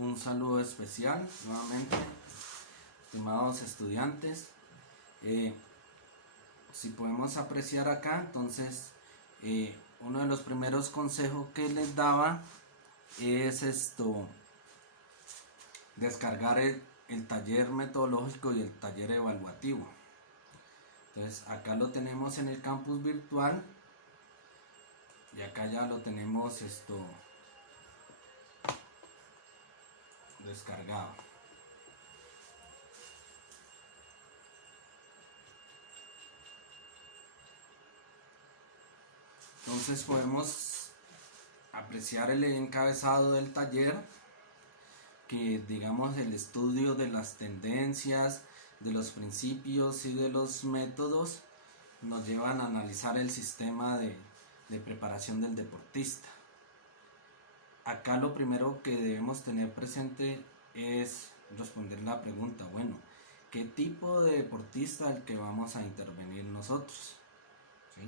Un saludo especial nuevamente, estimados estudiantes. Si podemos apreciar acá, entonces uno de los primeros consejos que les daba es descargar el taller metodológico y el taller evaluativo. Entonces acá lo tenemos en el campus virtual y acá ya lo tenemos descargado. Entonces podemos apreciar el encabezado del taller, que digamos el estudio de las tendencias, de los principios y de los métodos nos llevan a analizar el sistema de preparación del deportista. Acá lo primero que debemos tener presente es responder la pregunta, bueno, ¿qué tipo de deportista es el que vamos a intervenir nosotros? ¿Sí?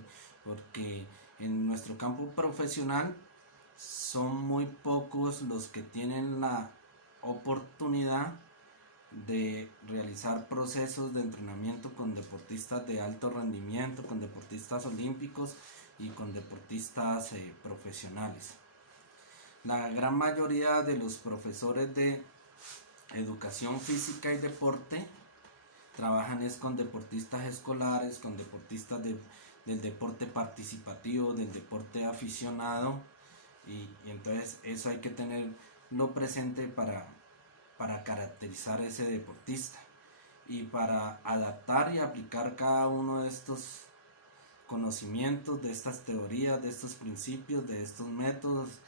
Porque en nuestro campo profesional son muy pocos los que tienen la oportunidad de realizar procesos de entrenamiento con deportistas de alto rendimiento, con deportistas olímpicos y con deportistas profesionales. La gran mayoría de los profesores de educación física y deporte trabajan es con deportistas escolares, con deportistas del deporte participativo, del deporte aficionado, y entonces eso hay que tenerlo presente para caracterizar a ese deportista y para adaptar y aplicar cada uno de estos conocimientos, de estas teorías, de estos principios, de estos métodos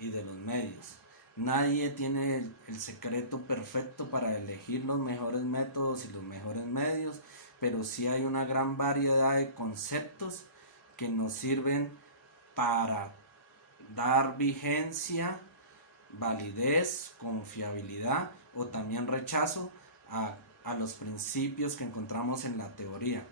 y de los medios. Nadie tiene el secreto perfecto para elegir los mejores métodos y los mejores medios, pero sí hay una gran variedad de conceptos que nos sirven para dar vigencia, validez, confiabilidad o también rechazo a los principios que encontramos en la teoría.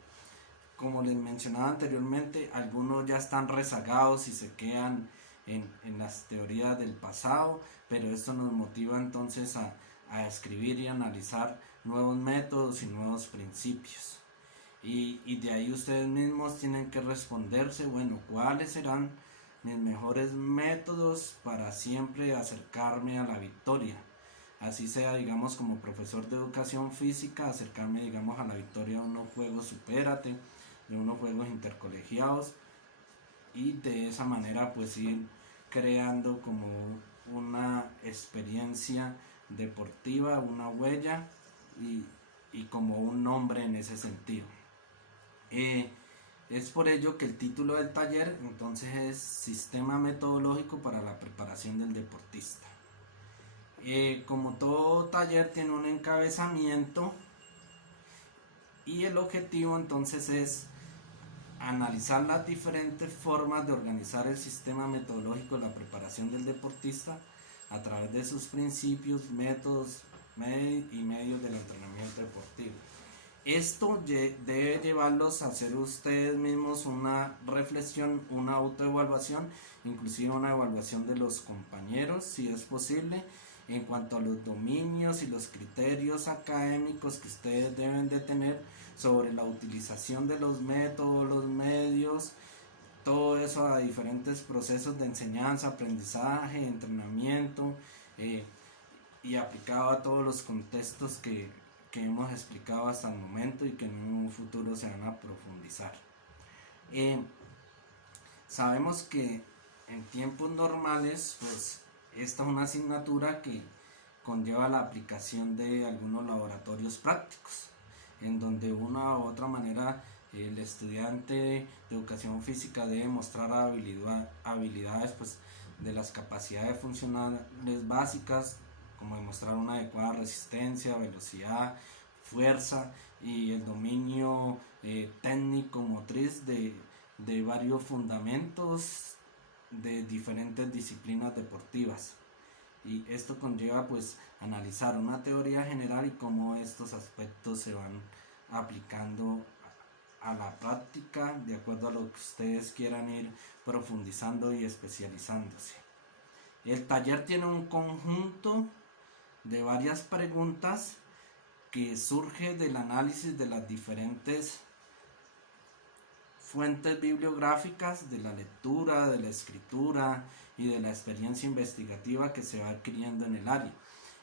Como les mencionaba anteriormente, algunos ya están rezagados y se quedan en las teorías del pasado, pero esto nos motiva entonces a escribir y analizar nuevos métodos y nuevos principios. Y de ahí ustedes mismos tienen que responderse, bueno, ¿cuáles serán mis mejores métodos para siempre acercarme a la victoria? Así sea, digamos, como profesor de educación física, acercarme, digamos, a la victoria de unos juegos Supérate, de unos juegos intercolegiados, y de esa manera pues ir creando como una experiencia deportiva, una huella y como un nombre en ese sentido. Es por ello que el título del taller entonces es Sistema Metodológico para la Preparación del Deportista. Como todo taller tiene un encabezamiento y el objetivo entonces es analizar las diferentes formas de organizar el sistema metodológico de la preparación del deportista a través de sus principios, métodos y medios del entrenamiento deportivo. Esto debe llevarlos a hacer ustedes mismos una reflexión, una autoevaluación, inclusive una evaluación de los compañeros, si es posible, en cuanto a los dominios y los criterios académicos que ustedes deben de tener sobre la utilización de los métodos, los medios, todo eso a diferentes procesos de enseñanza, aprendizaje, entrenamiento, y aplicado a todos los contextos que hemos explicado hasta el momento y que en un futuro se van a profundizar. Sabemos que en tiempos normales pues esta es una asignatura que conlleva la aplicación de algunos laboratorios prácticos, en donde de una u otra manera el estudiante de educación física debe mostrar habilidades pues, de las capacidades funcionales básicas, como demostrar una adecuada resistencia, velocidad, fuerza y el dominio técnico motriz de varios fundamentos de diferentes disciplinas deportivas. Y esto conlleva pues analizar una teoría general y cómo estos aspectos se van aplicando a la práctica de acuerdo a lo que ustedes quieran ir profundizando y especializándose. El taller tiene un conjunto de varias preguntas que surge del análisis de las diferentes fuentes bibliográficas, de la lectura, de la escritura y de la experiencia investigativa que se va adquiriendo en el área.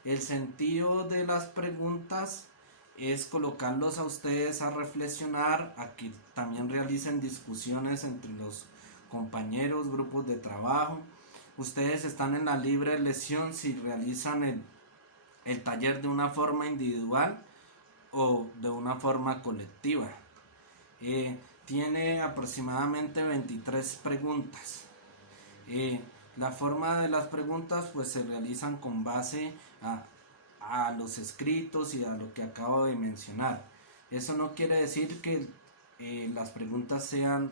El sentido de las preguntas es colocarlos a ustedes a reflexionar, a que también realicen discusiones entre los compañeros, grupos de trabajo. Ustedes están en la libre elección si realizan el taller de una forma individual o de una forma colectiva. Tiene aproximadamente 23 preguntas. La forma de las preguntas pues se realizan con base a los escritos y a lo que acabo de mencionar. Eso no quiere decir que las preguntas sean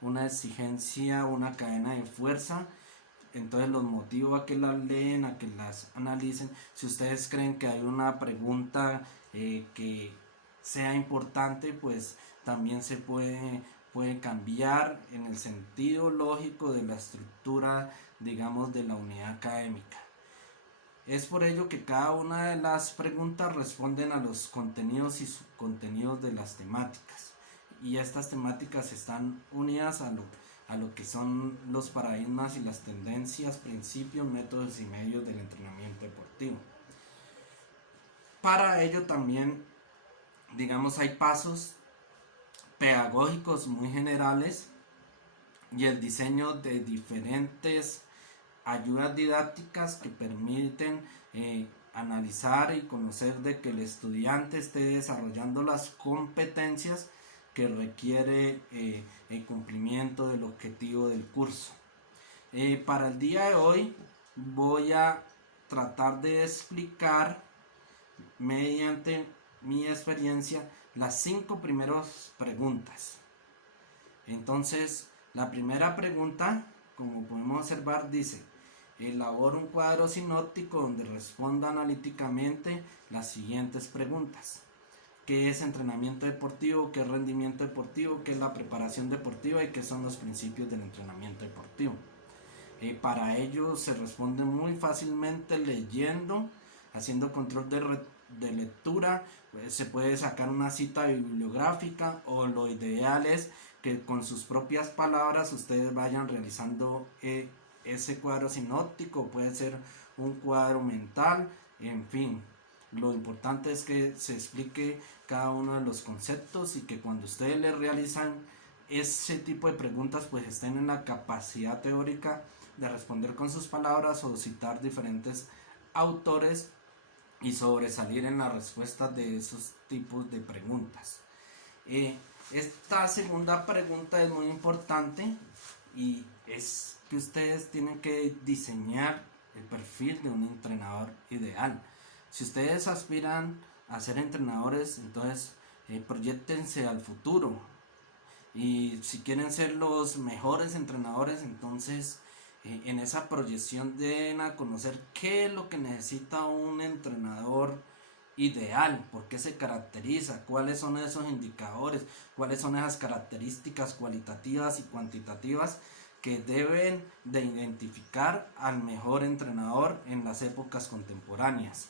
una exigencia, una cadena de fuerza. Entonces los motivo a que las leen, a que las analicen. Si ustedes creen que hay una pregunta que sea importante, pues también se puede cambiar en el sentido lógico de la estructura, digamos, de la unidad académica. Es por ello que cada una de las preguntas responden a los contenidos y subcontenidos de las temáticas. Y estas temáticas están unidas a lo que son los paradigmas y las tendencias, principios, métodos y medios del entrenamiento deportivo. Para ello también, digamos, hay pasos pedagógicos muy generales y el diseño de diferentes ayudas didácticas que permiten analizar y conocer de que el estudiante esté desarrollando las competencias que requiere el cumplimiento del objetivo del curso. Para el día de hoy voy a tratar de explicar mediante mi experiencia las 5 primeras preguntas. Entonces, la primera pregunta, como podemos observar, dice: elabora un cuadro sinóptico donde responda analíticamente las siguientes preguntas. ¿Qué es entrenamiento deportivo? ¿Qué es rendimiento deportivo? ¿Qué es la preparación deportiva? ¿Y qué son los principios del entrenamiento deportivo? Para ello se responde muy fácilmente leyendo, haciendo control de lectura. Se puede sacar una cita bibliográfica, o lo ideal es que con sus propias palabras ustedes vayan realizando ese cuadro sinóptico. Puede ser un cuadro mental, en fin. Lo importante es que se explique cada uno de los conceptos y que cuando ustedes le realizan ese tipo de preguntas pues estén en la capacidad teórica de responder con sus palabras o citar diferentes autores y sobresalir en la respuesta de esos tipos de preguntas. Esta segunda pregunta es muy importante y es que ustedes tienen que diseñar el perfil de un entrenador ideal. Si ustedes aspiran a ser entrenadores, entonces proyéctense al futuro. Y si quieren ser los mejores entrenadores, entonces en esa proyección deben a conocer qué es lo que necesita un entrenador ideal, por qué se caracteriza, cuáles son esos indicadores, cuáles son esas características cualitativas y cuantitativas que deben de identificar al mejor entrenador en las épocas contemporáneas.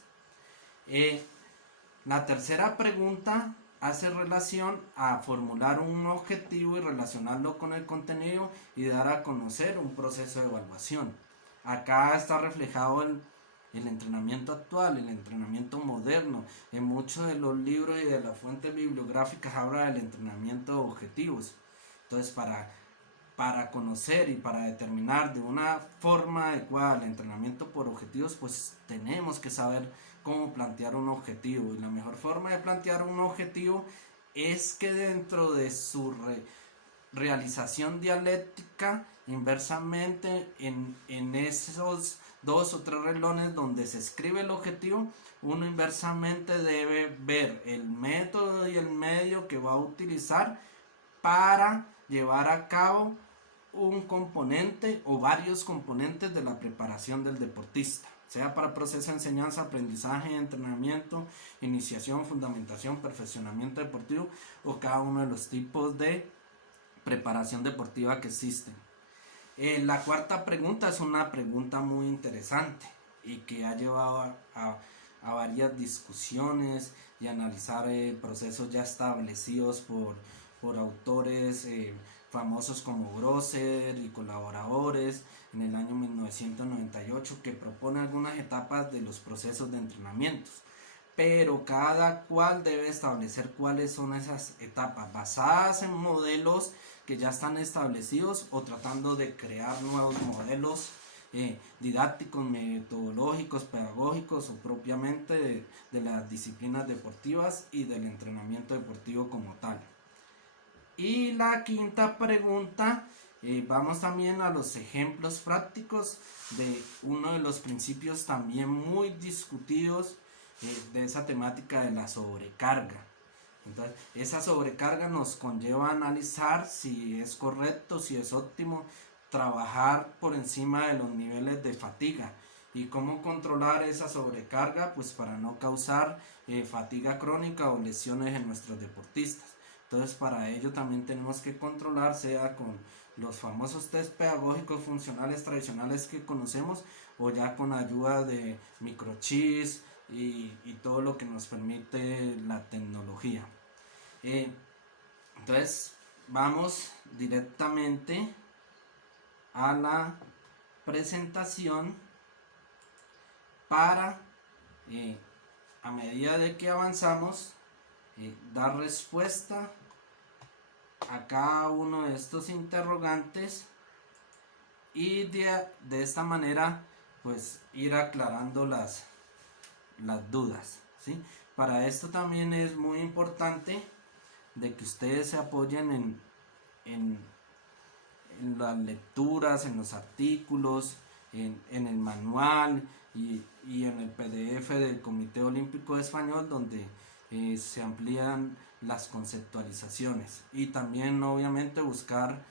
La tercera pregunta hace relación a formular un objetivo y relacionarlo con el contenido y dar a conocer un proceso de evaluación. Acá está reflejado el entrenamiento actual, el entrenamiento moderno. En muchos de los libros y de las fuentes bibliográficas habla del entrenamiento de objetivos. Entonces, para conocer y para determinar de una forma adecuada el entrenamiento por objetivos, pues tenemos que saber cómo plantear un objetivo. Y la mejor forma de plantear un objetivo es que dentro de su realización dialéctica, inversamente en esos 2 o 3 renglones donde se escribe el objetivo, uno inversamente debe ver el método y el medio que va a utilizar para llevar a cabo un componente o varios componentes de la preparación del deportista, sea para proceso de enseñanza, aprendizaje, entrenamiento, iniciación, fundamentación, perfeccionamiento deportivo o cada uno de los tipos de preparación deportiva que existen. La cuarta pregunta es una pregunta muy interesante y que ha llevado a varias discusiones y analizar procesos ya establecidos por autores famosos como Grosser y colaboradores en el año 1998, que propone algunas etapas de los procesos de entrenamientos, pero cada cual debe establecer cuáles son esas etapas basadas en modelos que ya están establecidos o tratando de crear nuevos modelos didácticos, metodológicos, pedagógicos o propiamente de las disciplinas deportivas y del entrenamiento deportivo como tal. Y la quinta pregunta, vamos también a los ejemplos prácticos de uno de los principios también muy discutidos de esa temática de la sobrecarga. Entonces, esa sobrecarga nos conlleva a analizar si es correcto, si es óptimo trabajar por encima de los niveles de fatiga y cómo controlar esa sobrecarga, pues para no causar fatiga crónica o lesiones en nuestros deportistas. Entonces, para ello también tenemos que controlar, sea con los famosos test pedagógicos funcionales tradicionales que conocemos o ya con ayuda de microchips y todo lo que nos permite la tecnología. Entonces vamos directamente a la presentación para a medida de que avanzamos dar respuesta a cada uno de estos interrogantes y de esta manera pues ir aclarando las dudas, ¿sí? Para esto también es muy importante de que ustedes se apoyen en las lecturas, en los artículos, en el manual y en el PDF del Comité Olímpico Español, donde se amplían las conceptualizaciones, y también obviamente buscar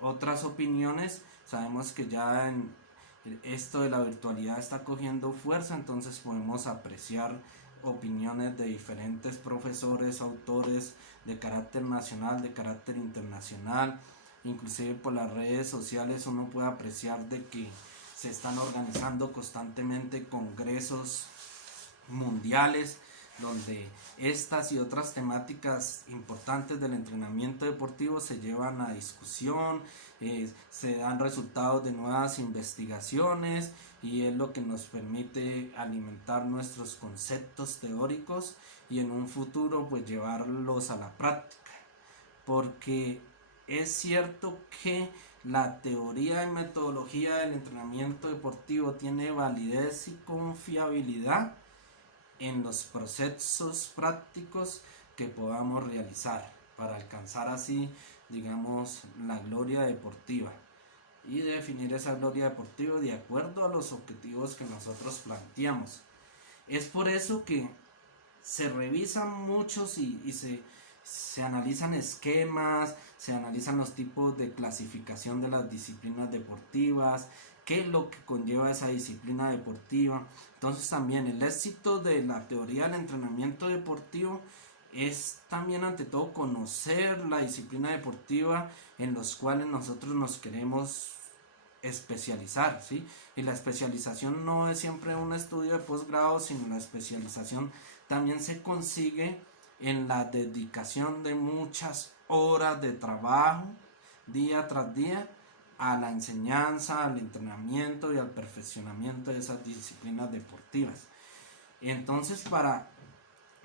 otras opiniones. Sabemos que ya en esto de la virtualidad está cogiendo fuerza, entonces podemos apreciar opiniones de diferentes profesores, autores de carácter nacional, de carácter internacional. Inclusive por las redes sociales uno puede apreciar de que se están organizando constantemente congresos mundiales donde estas y otras temáticas importantes del entrenamiento deportivo se llevan a discusión, se dan resultados de nuevas investigaciones, y es lo que nos permite alimentar nuestros conceptos teóricos y en un futuro pues llevarlos a la práctica, porque es cierto que la teoría y metodología del entrenamiento deportivo tiene validez y confiabilidad en los procesos prácticos que podamos realizar para alcanzar así, digamos, la gloria deportiva y definir esa gloria deportiva de acuerdo a los objetivos que nosotros planteamos. Es por eso que se revisan muchos y se analizan esquemas, se analizan los tipos de clasificación de las disciplinas deportivas, qué es lo que conlleva esa disciplina deportiva. Entonces también el éxito de la teoría del entrenamiento deportivo es también ante todo conocer la disciplina deportiva en los cuales nosotros nos queremos especializar, ¿sí? Y la especialización no es siempre un estudio de posgrado, sino la especialización también se consigue en la dedicación de muchas horas de trabajo día tras día a la enseñanza, al entrenamiento y al perfeccionamiento de esas disciplinas deportivas. Entonces, para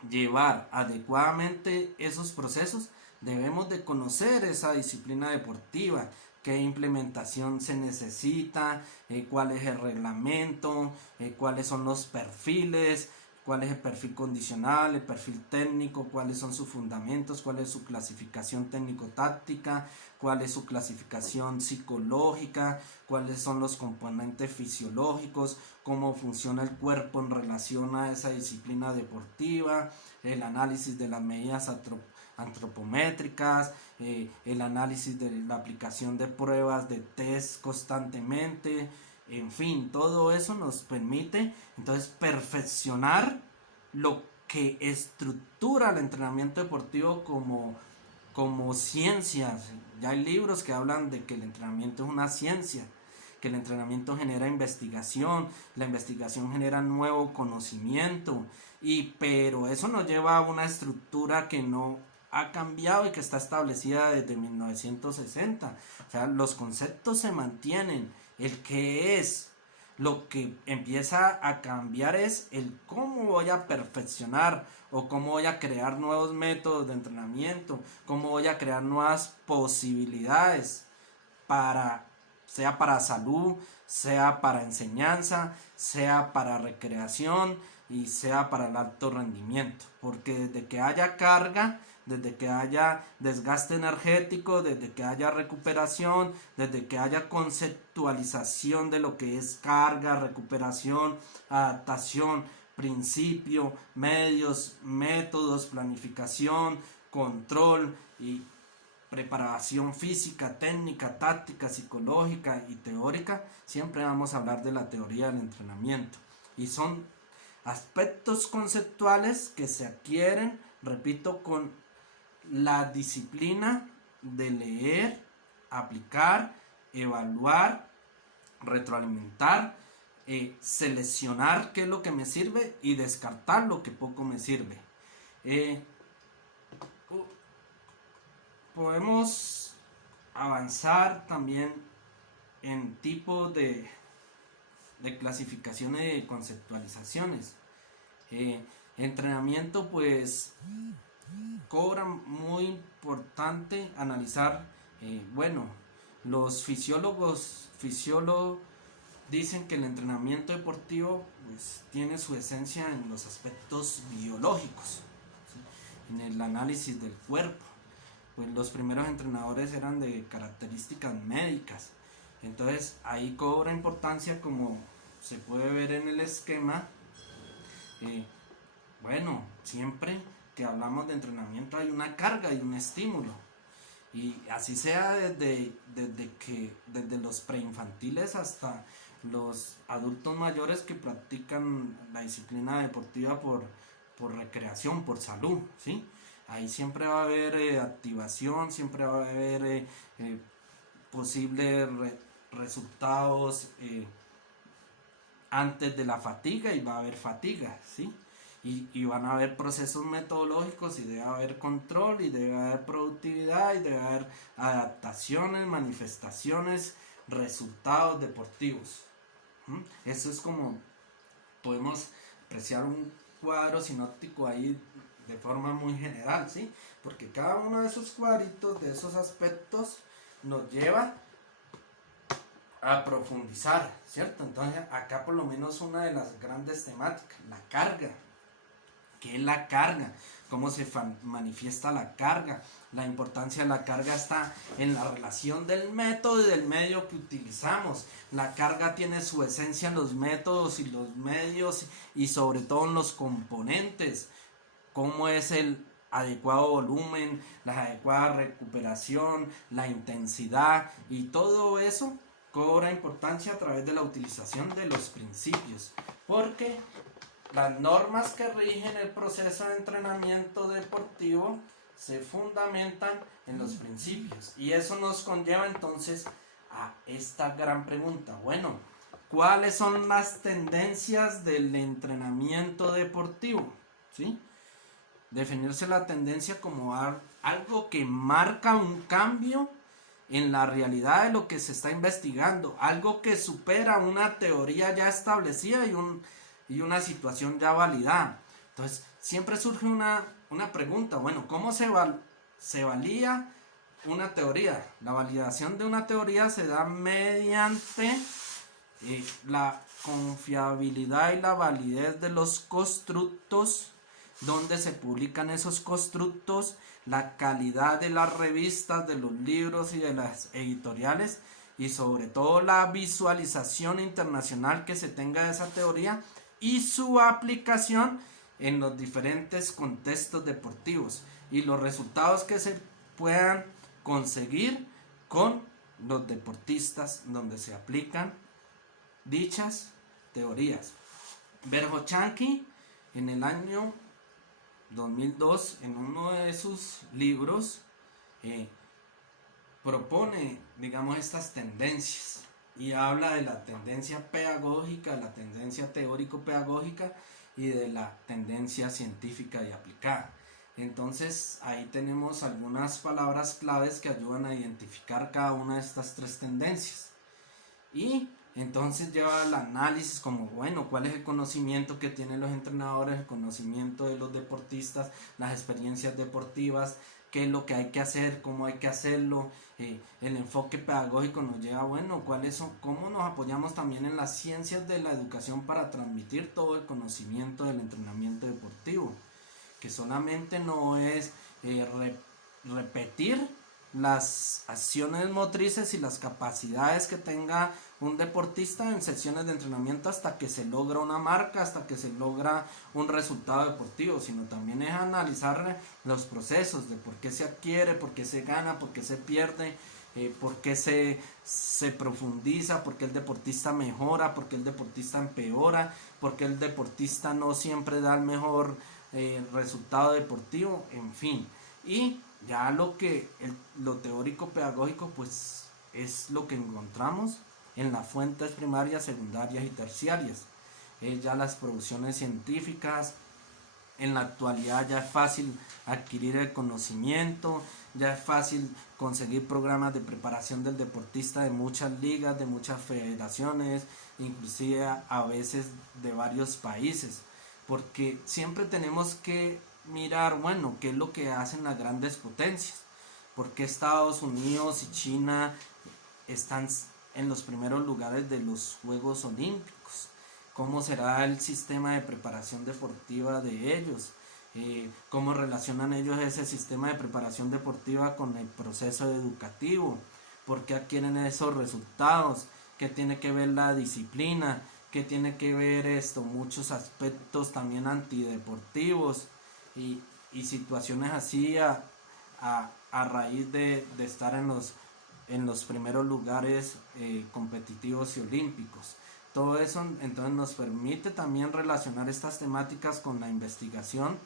llevar adecuadamente esos procesos, debemos de conocer esa disciplina deportiva, qué implementación se necesita, cuál es el reglamento, cuáles son los perfiles, cuál es el perfil condicional, el perfil técnico, cuáles son sus fundamentos, cuál es su clasificación técnico-táctica, cuál es su clasificación psicológica, cuáles son los componentes fisiológicos, cómo funciona el cuerpo en relación a esa disciplina deportiva, el análisis de las medidas antropométricas, el análisis de la aplicación de pruebas de test constantemente. En fin, todo eso nos permite entonces perfeccionar lo que estructura el entrenamiento deportivo como ciencia. Ya hay libros que hablan de que el entrenamiento es una ciencia, que el entrenamiento genera investigación, la investigación genera nuevo conocimiento, pero eso nos lleva a una estructura que no ha cambiado y que está establecida desde 1960. O sea, los conceptos se mantienen, el qué es. Lo que empieza a cambiar es el cómo voy a perfeccionar o cómo voy a crear nuevos métodos de entrenamiento, cómo voy a crear nuevas posibilidades sea para salud, sea para enseñanza, sea para recreación y sea para el alto rendimiento. Porque desde que haya carga, desde que haya desgaste energético, desde que haya recuperación, desde que haya conceptualización de lo que es carga, recuperación, adaptación, principio, medios, métodos, planificación, control y preparación física, técnica, táctica, psicológica y teórica, siempre vamos a hablar de la teoría del entrenamiento. Y son aspectos conceptuales que se adquieren, repito, con la disciplina de leer, aplicar, evaluar, retroalimentar, seleccionar qué es lo que me sirve y descartar lo que poco me sirve. Podemos avanzar también en tipo de clasificaciones y conceptualizaciones. Entrenamiento pues cobra muy importante analizar, los fisiólogos dicen que el entrenamiento deportivo pues tiene su esencia en los aspectos biológicos, ¿sí? En el análisis del cuerpo. Pues los primeros entrenadores eran de características médicas, entonces ahí cobra importancia, como se puede ver en el esquema. Siempre que hablamos de entrenamiento hay una carga y un estímulo, y así sea desde los preinfantiles hasta los adultos mayores que practican la disciplina deportiva por recreación, por salud, ¿sí? Ahí siempre va a haber activación, siempre va a haber posibles resultados antes de la fatiga, y va a haber fatiga, ¿sí? Y van a haber procesos metodológicos, y debe haber control, y debe haber productividad, y debe haber adaptaciones, manifestaciones, resultados deportivos. Eso es como podemos apreciar un cuadro sinóptico ahí de forma muy general, ¿sí? Porque cada uno de esos cuadritos, de esos aspectos, nos lleva a profundizar, ¿cierto? Entonces acá por lo menos una de las grandes temáticas, la carga. ¿Qué es la carga? ¿Cómo se manifiesta la carga? La importancia de la carga está en la relación del método y del medio que utilizamos. La carga tiene su esencia en los métodos y los medios, y sobre todo en los componentes. Cómo es el adecuado volumen, la adecuada recuperación, la intensidad, y todo eso cobra importancia a través de la utilización de los principios, porque las normas que rigen el proceso de entrenamiento deportivo se fundamentan en los principios, y eso nos conlleva entonces a esta gran pregunta. Bueno, ¿cuáles son las tendencias del entrenamiento deportivo? ¿Sí? Definirse la tendencia como algo que marca un cambio en la realidad de lo que se está investigando, algo que supera una teoría ya establecida y una situación ya validada. Entonces siempre surge una pregunta, bueno, ¿cómo se valía una teoría? La validación de una teoría se da mediante la confiabilidad y la validez de los constructos, donde se publican esos constructos, la calidad de las revistas, de los libros y de las editoriales, y sobre todo la visualización internacional que se tenga de esa teoría y su aplicación en los diferentes contextos deportivos, y los resultados que se puedan conseguir con los deportistas donde se aplican dichas teorías. Verhoschansky, en el año 2002, en uno de sus libros, propone, digamos, estas tendencias. y habla de la tendencia pedagógica, la tendencia teórico-pedagógica y de la tendencia científica y aplicada. Entonces ahí tenemos algunas palabras claves que ayudan a identificar cada una de estas tres tendencias. Y entonces lleva al análisis como, bueno, cuál es el conocimiento que tienen los entrenadores, el conocimiento de los deportistas, las experiencias deportivas, qué es lo que hay que hacer, cómo hay que hacerlo. El enfoque pedagógico nos lleva, bueno, cuáles son, cómo nos apoyamos también en las ciencias de la educación para transmitir todo el conocimiento del entrenamiento deportivo, que solamente no es repetir las acciones motrices y las capacidades que tenga un deportista en sesiones de entrenamiento hasta que se logra una marca, hasta que se logra un resultado deportivo, sino también es analizar los procesos de por qué se adquiere, por qué se gana, por qué se pierde, por qué se profundiza, por qué el deportista mejora, por qué el deportista empeora, por qué el deportista no siempre da el mejor resultado deportivo, en fin. Y ya lo teórico pedagógico pues es lo que encontramos en las fuentes primarias, secundarias y terciarias. Ya las producciones científicas, en la actualidad ya es fácil adquirir el conocimiento, ya es fácil conseguir programas de preparación del deportista de muchas ligas, de muchas federaciones, inclusive a veces de varios países, porque siempre tenemos que mirar, bueno, qué es lo que hacen las grandes potencias, porque Estados Unidos y China están en los primeros lugares de los Juegos Olímpicos, cómo será el sistema de preparación deportiva de ellos, cómo relacionan ellos ese sistema de preparación deportiva con el proceso educativo, por qué adquieren esos resultados, qué tiene que ver la disciplina, qué tiene que ver muchos aspectos también antideportivos y situaciones así a raíz de estar en los primeros lugares competitivos y olímpicos. Todo eso entonces nos permite también relacionar estas temáticas con la investigación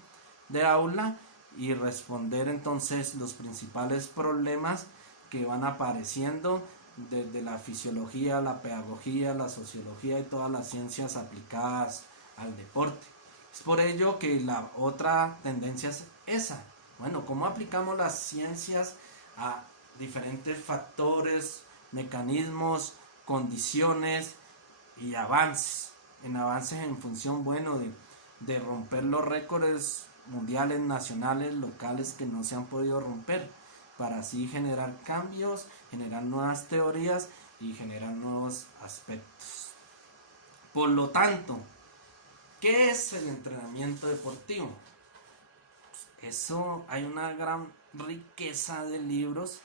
de aula y responder entonces los principales problemas que van apareciendo desde la fisiología, la pedagogía, la sociología y todas las ciencias aplicadas al deporte. Es por ello que la otra tendencia es esa. Bueno, ¿cómo aplicamos las ciencias a diferentes factores, mecanismos, condiciones y avances? En función, bueno, de romper los récords mundiales, nacionales, locales que no se han podido romper, para así generar cambios, generar nuevas teorías y generar nuevos aspectos. Por lo tanto, ¿qué es el entrenamiento deportivo? Eso hay una gran riqueza de libros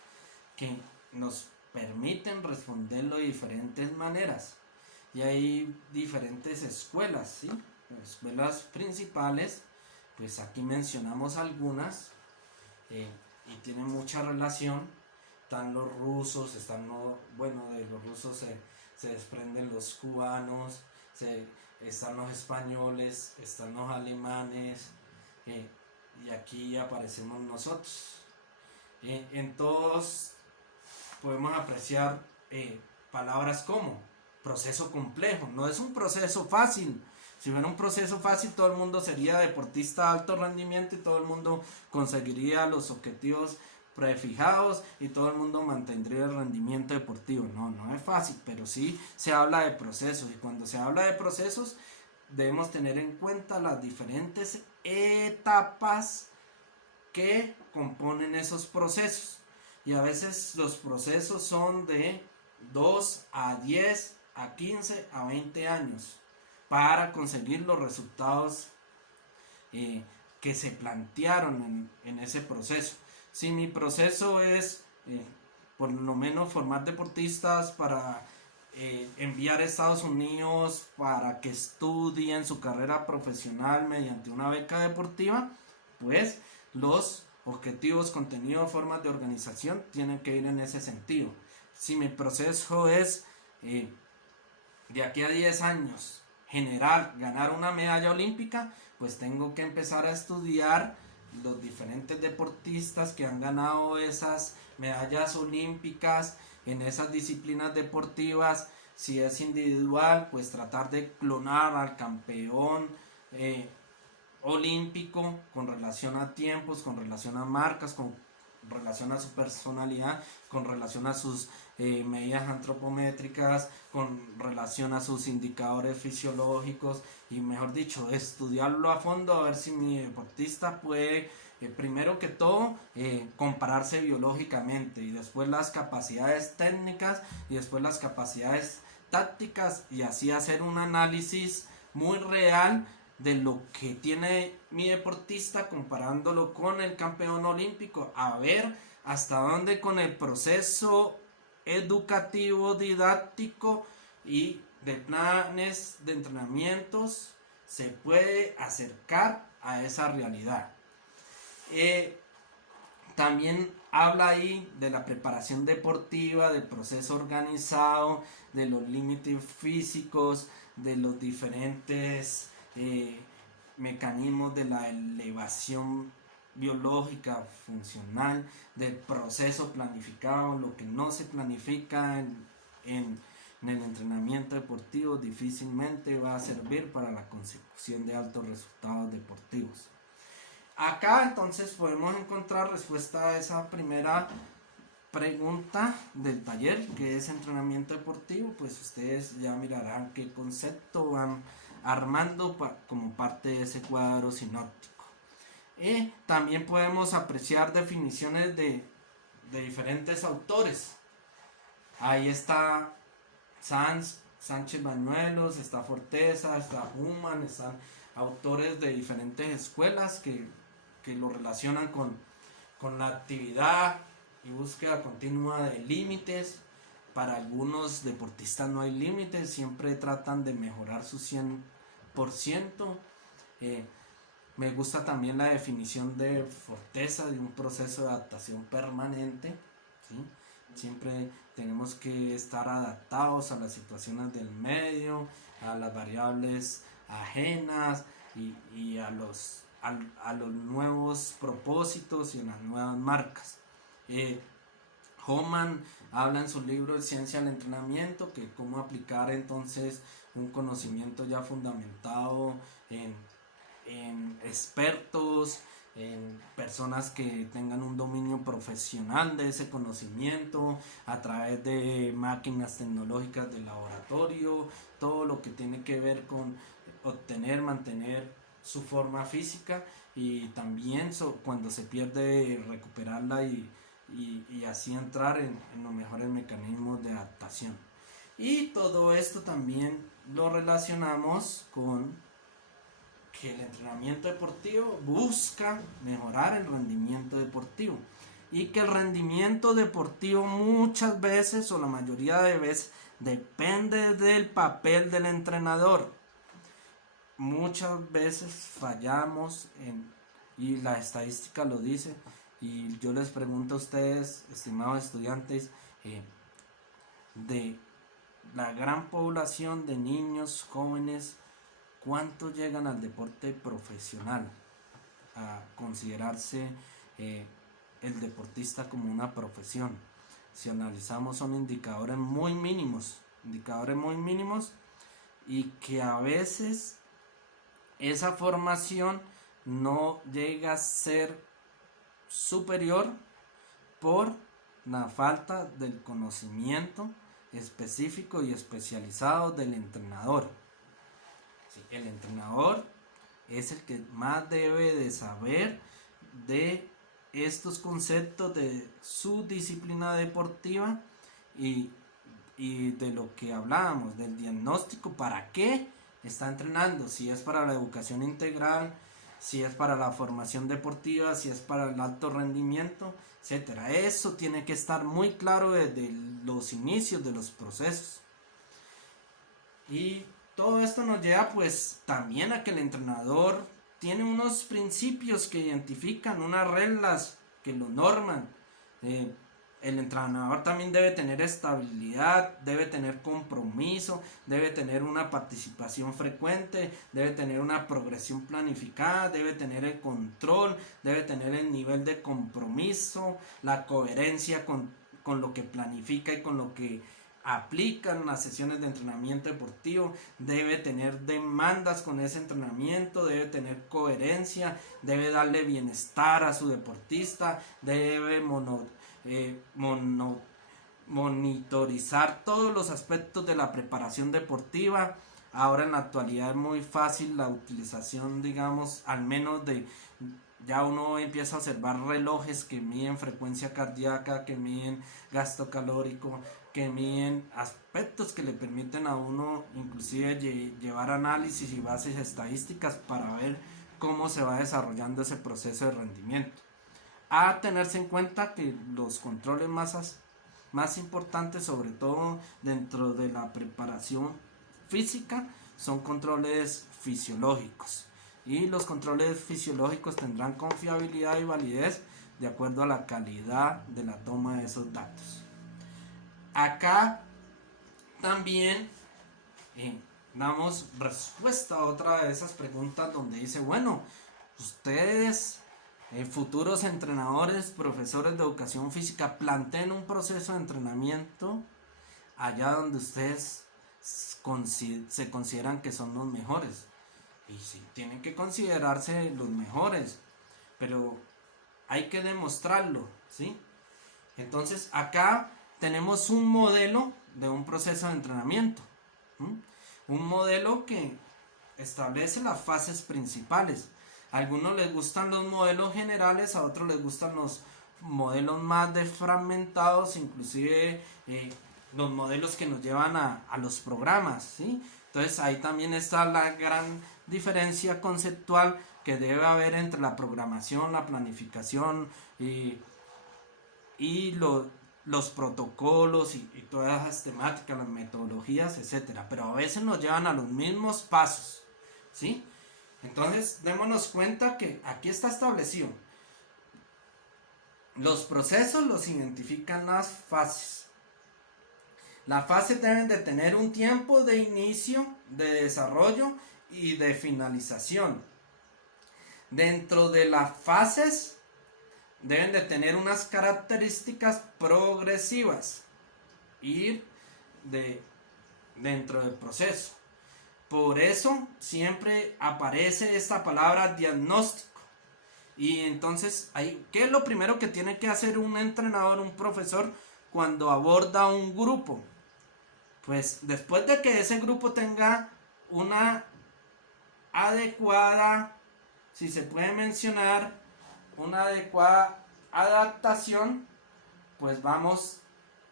que nos permiten responderlo de diferentes maneras. Y hay diferentes escuelas, ¿sí? Escuelas principales, pues aquí mencionamos algunas y tienen mucha relación. Están los rusos, de los rusos se desprenden los cubanos, están los españoles, están los alemanes, y aquí aparecemos nosotros. En todos podemos apreciar palabras como proceso complejo. No es un proceso fácil. Si fuera un proceso fácil, todo el mundo sería deportista de alto rendimiento y todo el mundo conseguiría los objetivos prefijados y todo el mundo mantendría el rendimiento deportivo. No es fácil, pero sí se habla de procesos, y cuando se habla de procesos debemos tener en cuenta las diferentes etapas que componen esos procesos, y a veces los procesos son de 2 a 10 a 15 a 20 años para conseguir los resultados que se plantearon en ese proceso. Si mi proceso es por lo menos formar deportistas para enviar a Estados Unidos para que estudien su carrera profesional mediante una beca deportiva, pues los objetivos, contenidos, formas de organización tienen que ir en ese sentido. Si mi proceso es de aquí a 10 años ganar una medalla olímpica, pues tengo que empezar a estudiar los diferentes deportistas que han ganado esas medallas olímpicas en esas disciplinas deportivas. Si es individual, pues tratar de clonar al campeón olímpico con relación a tiempos, con relación a marcas, con relación a su personalidad, con relación a sus medidas antropométricas, con relación a sus indicadores fisiológicos y, mejor dicho, estudiarlo a fondo a ver si mi deportista puede, primero que todo, compararse biológicamente, y después las capacidades técnicas, y después las capacidades tácticas, y así hacer un análisis muy real de lo que tiene mi deportista comparándolo con el campeón olímpico, a ver hasta dónde con el proceso educativo, didáctico y de planes de entrenamientos se puede acercar a esa realidad. También habla ahí de la preparación deportiva, del proceso organizado, de los límites físicos, de los diferentes mecanismos de la elevación biológica funcional, del proceso planificado. Lo que no se planifica en el entrenamiento deportivo difícilmente va a servir para la consecución de altos resultados deportivos. Acá entonces podemos encontrar respuesta a esa primera pregunta del taller, que es entrenamiento deportivo. Pues ustedes ya mirarán qué concepto van armando como parte de ese cuadro sinóptico. También podemos apreciar definiciones de diferentes autores. Ahí está Sánchez Bañuelos, está Forteza, está Human, están autores de diferentes escuelas que lo relacionan con la actividad y búsqueda continua de límites. Para algunos deportistas no hay límites, siempre tratan de mejorar su 100%. Me gusta también la definición de Forteza de un proceso de adaptación permanente, ¿sí? Siempre tenemos que estar adaptados a las situaciones del medio, a las variables ajenas y a los nuevos propósitos y a las nuevas marcas. Homan habla en su libro de Ciencia del Entrenamiento que cómo aplicar entonces un conocimiento ya fundamentado en expertos, en personas que tengan un dominio profesional de ese conocimiento a través de máquinas tecnológicas de laboratorio, todo lo que tiene que ver con obtener, mantener su forma física, y también cuando se pierde recuperarla y así entrar en los mejores mecanismos de adaptación. Y todo esto también lo relacionamos con que el entrenamiento deportivo busca mejorar el rendimiento deportivo, y que el rendimiento deportivo muchas veces o la mayoría de veces depende del papel del entrenador. Muchas veces fallamos y la estadística lo dice, y yo les pregunto a ustedes, estimados estudiantes, de la gran población de niños, jóvenes, ¿cuántos llegan al deporte profesional? A considerarse el deportista como una profesión. Si analizamos, son indicadores muy mínimos, y que a veces esa formación no llega a ser superior por la falta del conocimiento específico y especializado del entrenador. Sí, el entrenador es el que más debe de saber de estos conceptos de su disciplina deportiva y de lo que hablábamos, del diagnóstico, para qué está entrenando, si es para la educación integral, si es para la formación deportiva, si es para el alto rendimiento, etcétera. Eso tiene que estar muy claro desde los inicios de los procesos. Y todo esto nos lleva pues también a que el entrenador tiene unos principios que identifican, unas reglas que lo norman. el entrenador también debe tener estabilidad, debe tener compromiso, debe tener una participación frecuente, debe tener una progresión planificada, debe tener el control, debe tener el nivel de compromiso, la coherencia con lo que planifica y con lo que aplica en las sesiones de entrenamiento deportivo, debe tener demandas con ese entrenamiento, debe tener coherencia, debe darle bienestar a su deportista, debe monitorizar todos los aspectos de la preparación deportiva. Ahora en la actualidad es muy fácil la utilización, digamos, al menos ya uno empieza a observar relojes que miden frecuencia cardíaca, que miden gasto calórico, que miden aspectos que le permiten a uno inclusive llevar análisis y bases estadísticas para ver cómo se va desarrollando ese proceso de rendimiento. A tenerse en cuenta que los controles más importantes, sobre todo dentro de la preparación física, son controles fisiológicos. Y los controles fisiológicos tendrán confiabilidad y validez de acuerdo a la calidad de la toma de esos datos. Acá también damos respuesta a otra de esas preguntas donde dice, bueno, ustedes, futuros entrenadores, profesores de educación física, planteen un proceso de entrenamiento allá donde ustedes se consideran que son los mejores. Y sí, tienen que considerarse los mejores, pero hay que demostrarlo, ¿sí? Entonces acá tenemos un modelo de un proceso de entrenamiento, un modelo que establece las fases principales. A algunos les gustan los modelos generales, a otros les gustan los modelos más fragmentados, inclusive los modelos que nos llevan a los programas, ¿sí? Entonces ahí también está la gran diferencia conceptual que debe haber entre la programación, la planificación y los protocolos y todas esas temáticas, las metodologías, etcétera. Pero a veces nos llevan a los mismos pasos, ¿sí? Entonces démonos cuenta que aquí está establecido. Los procesos los identifican las fases. Las fases deben de tener un tiempo de inicio, de desarrollo y de finalización. Dentro de las fases deben de tener unas características progresivas, ir dentro del proceso. Por eso siempre aparece esta palabra diagnóstico. Y entonces, ¿qué es lo primero que tiene que hacer un entrenador, un profesor, cuando aborda un grupo? Pues después de que ese grupo tenga una adecuada, si se puede mencionar, una adecuada adaptación, pues vamos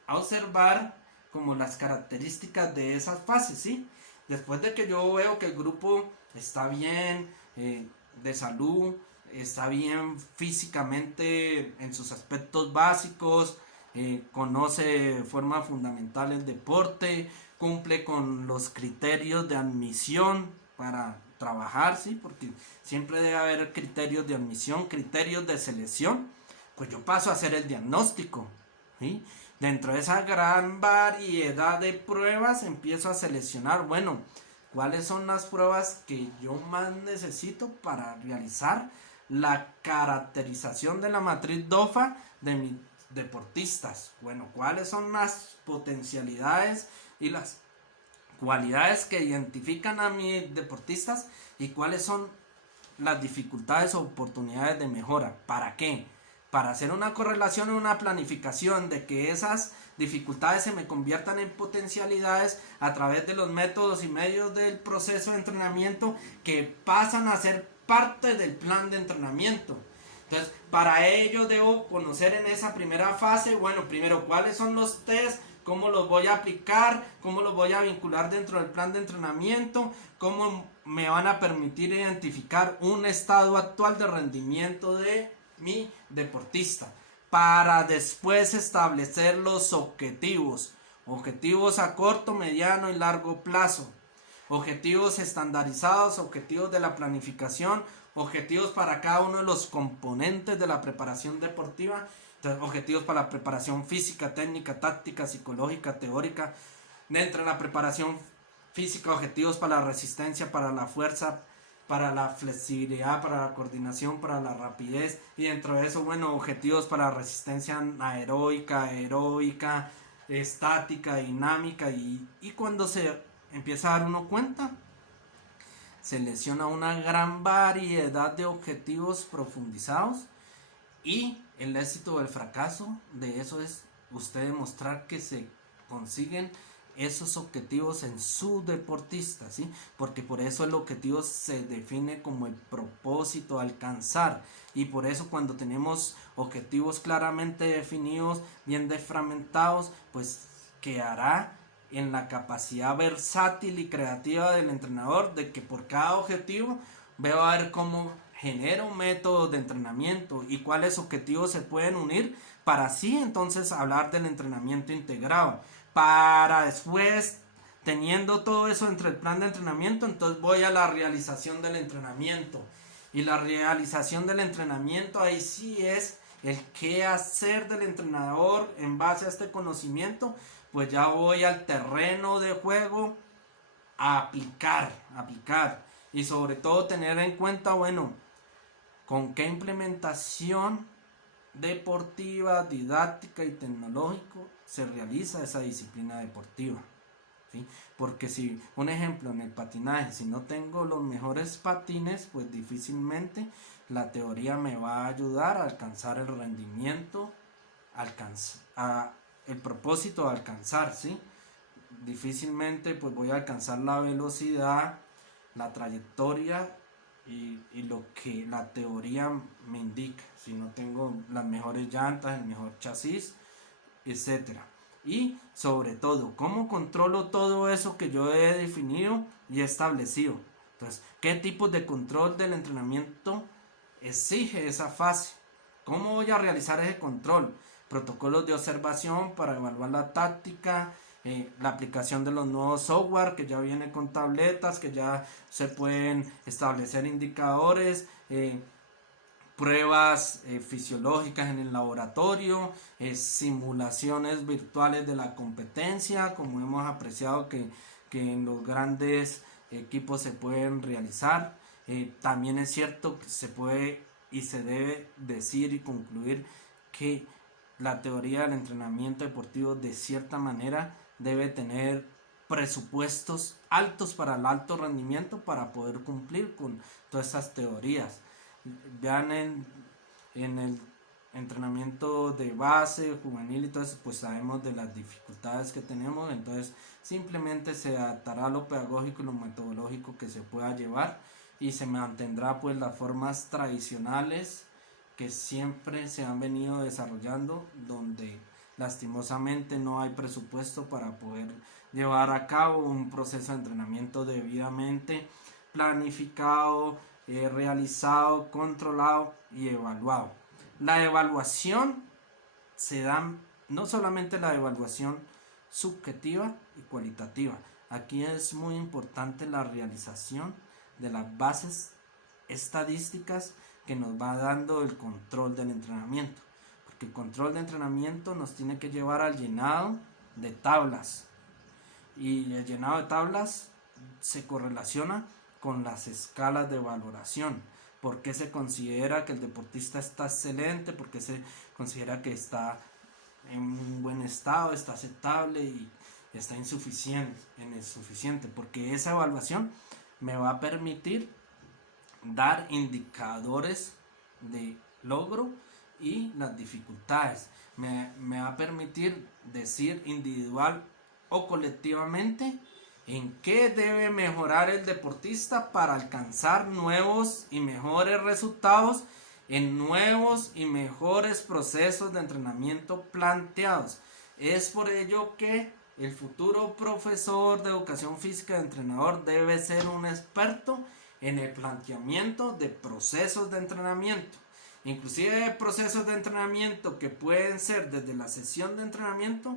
a observar como las características de esas fases, ¿sí? Después de que yo veo que el grupo está bien de salud, está bien físicamente en sus aspectos básicos, conoce de forma fundamental el deporte, cumple con los criterios de admisión para trabajar, ¿sí? Porque siempre debe haber criterios de admisión, criterios de selección. Pues yo paso a hacer el diagnóstico, ¿sí? Dentro de esa gran variedad de pruebas empiezo a seleccionar, bueno, cuáles son las pruebas que yo más necesito para realizar la caracterización de la matriz DOFA de mis deportistas. Bueno, cuáles son las potencialidades y las cualidades que identifican a mis deportistas y cuáles son las dificultades o oportunidades de mejora. ¿Para qué? Para hacer una correlación y una planificación de que esas dificultades se me conviertan en potencialidades a través de los métodos y medios del proceso de entrenamiento que pasan a ser parte del plan de entrenamiento. Entonces, para ello debo conocer en esa primera fase, bueno, primero, cuáles son los test, cómo los voy a aplicar, cómo los voy a vincular dentro del plan de entrenamiento, cómo me van a permitir identificar un estado actual de rendimiento de mi deportista, para después establecer los objetivos a corto, mediano y largo plazo, objetivos estandarizados, objetivos de la planificación, objetivos para cada uno de los componentes de la preparación deportiva Objetivos para la preparación física, técnica, táctica, psicológica, teórica. Dentro de la preparación física, objetivos para la resistencia, para la fuerza, para la flexibilidad, para la coordinación, para la rapidez. Y dentro de eso, bueno, objetivos para la resistencia anaeróbica, aeróbica, estática, dinámica. Y cuando se empieza a dar uno cuenta, se lesiona una gran variedad de objetivos profundizados. Y el éxito o el fracaso de eso es usted demostrar que se consiguen esos objetivos en su deportista, ¿sí? Porque por eso el objetivo se define como el propósito a alcanzar, y por eso cuando tenemos objetivos claramente definidos, bien desfragmentados, pues quedará en la capacidad versátil y creativa del entrenador de que por cada objetivo veo a ver cómo genera un método de entrenamiento y cuáles objetivos se pueden unir para así entonces hablar del entrenamiento integrado, para después, teniendo todo eso entre el plan de entrenamiento, entonces voy a la realización del entrenamiento. Y la realización del entrenamiento ahí sí es el qué hacer del entrenador en base a este conocimiento. Pues ya voy al terreno de juego a aplicar. Y sobre todo tener en cuenta, bueno, con qué implementación deportiva, didáctica y tecnológico se realiza esa disciplina deportiva, ¿sí? Porque si, un ejemplo, en el patinaje, si no tengo los mejores patines, pues difícilmente la teoría me va a ayudar a alcanzar el rendimiento, el propósito de alcanzar, ¿sí? Difícilmente pues voy a alcanzar la velocidad, la trayectoria y lo que la teoría me indica, si no tengo las mejores llantas, el mejor chasis, etcétera. Y sobre todo, ¿cómo controlo todo eso que yo he definido y establecido? Entonces, ¿qué tipo de control del entrenamiento exige esa fase? ¿Cómo voy a realizar ese control? Protocolos de observación para evaluar la táctica, la aplicación de los nuevos software que ya viene con tabletas, que ya se pueden establecer indicadores, pruebas fisiológicas en el laboratorio, simulaciones virtuales de la competencia, como hemos apreciado que en los grandes equipos se pueden realizar. También es cierto que se puede y se debe decir y concluir que la teoría del entrenamiento deportivo de cierta manera debe tener presupuestos altos para el alto rendimiento para poder cumplir con todas esas teorías. Vean en el entrenamiento de base, juvenil y todo eso, pues sabemos de las dificultades que tenemos, entonces simplemente se adaptará a lo pedagógico y lo metodológico que se pueda llevar y se mantendrá pues las formas tradicionales que siempre se han venido desarrollando, donde lastimosamente no hay presupuesto para poder llevar a cabo un proceso de entrenamiento debidamente planificado, realizado, controlado y evaluado. La evaluación se da no solamente la evaluación subjetiva y cualitativa. Aquí es muy importante la realización de las bases estadísticas que nos va dando el control del entrenamiento, porque el control de entrenamiento nos tiene que llevar al llenado de tablas, y el llenado de tablas se correlaciona con las escalas de valoración. ¿Por qué se considera que el deportista está excelente? ¿Por qué se considera que está en un buen estado, está aceptable y está insuficiente? Porque esa evaluación me va a permitir dar indicadores de logro y las dificultades. Me va a permitir decir individual o colectivamente en qué debe mejorar el deportista para alcanzar nuevos y mejores resultados en nuevos y mejores procesos de entrenamiento planteados. Es por ello que el futuro profesor de educación física, de entrenador, debe ser un experto en el planteamiento de procesos de entrenamiento, inclusive procesos de entrenamiento que pueden ser desde la sesión de entrenamiento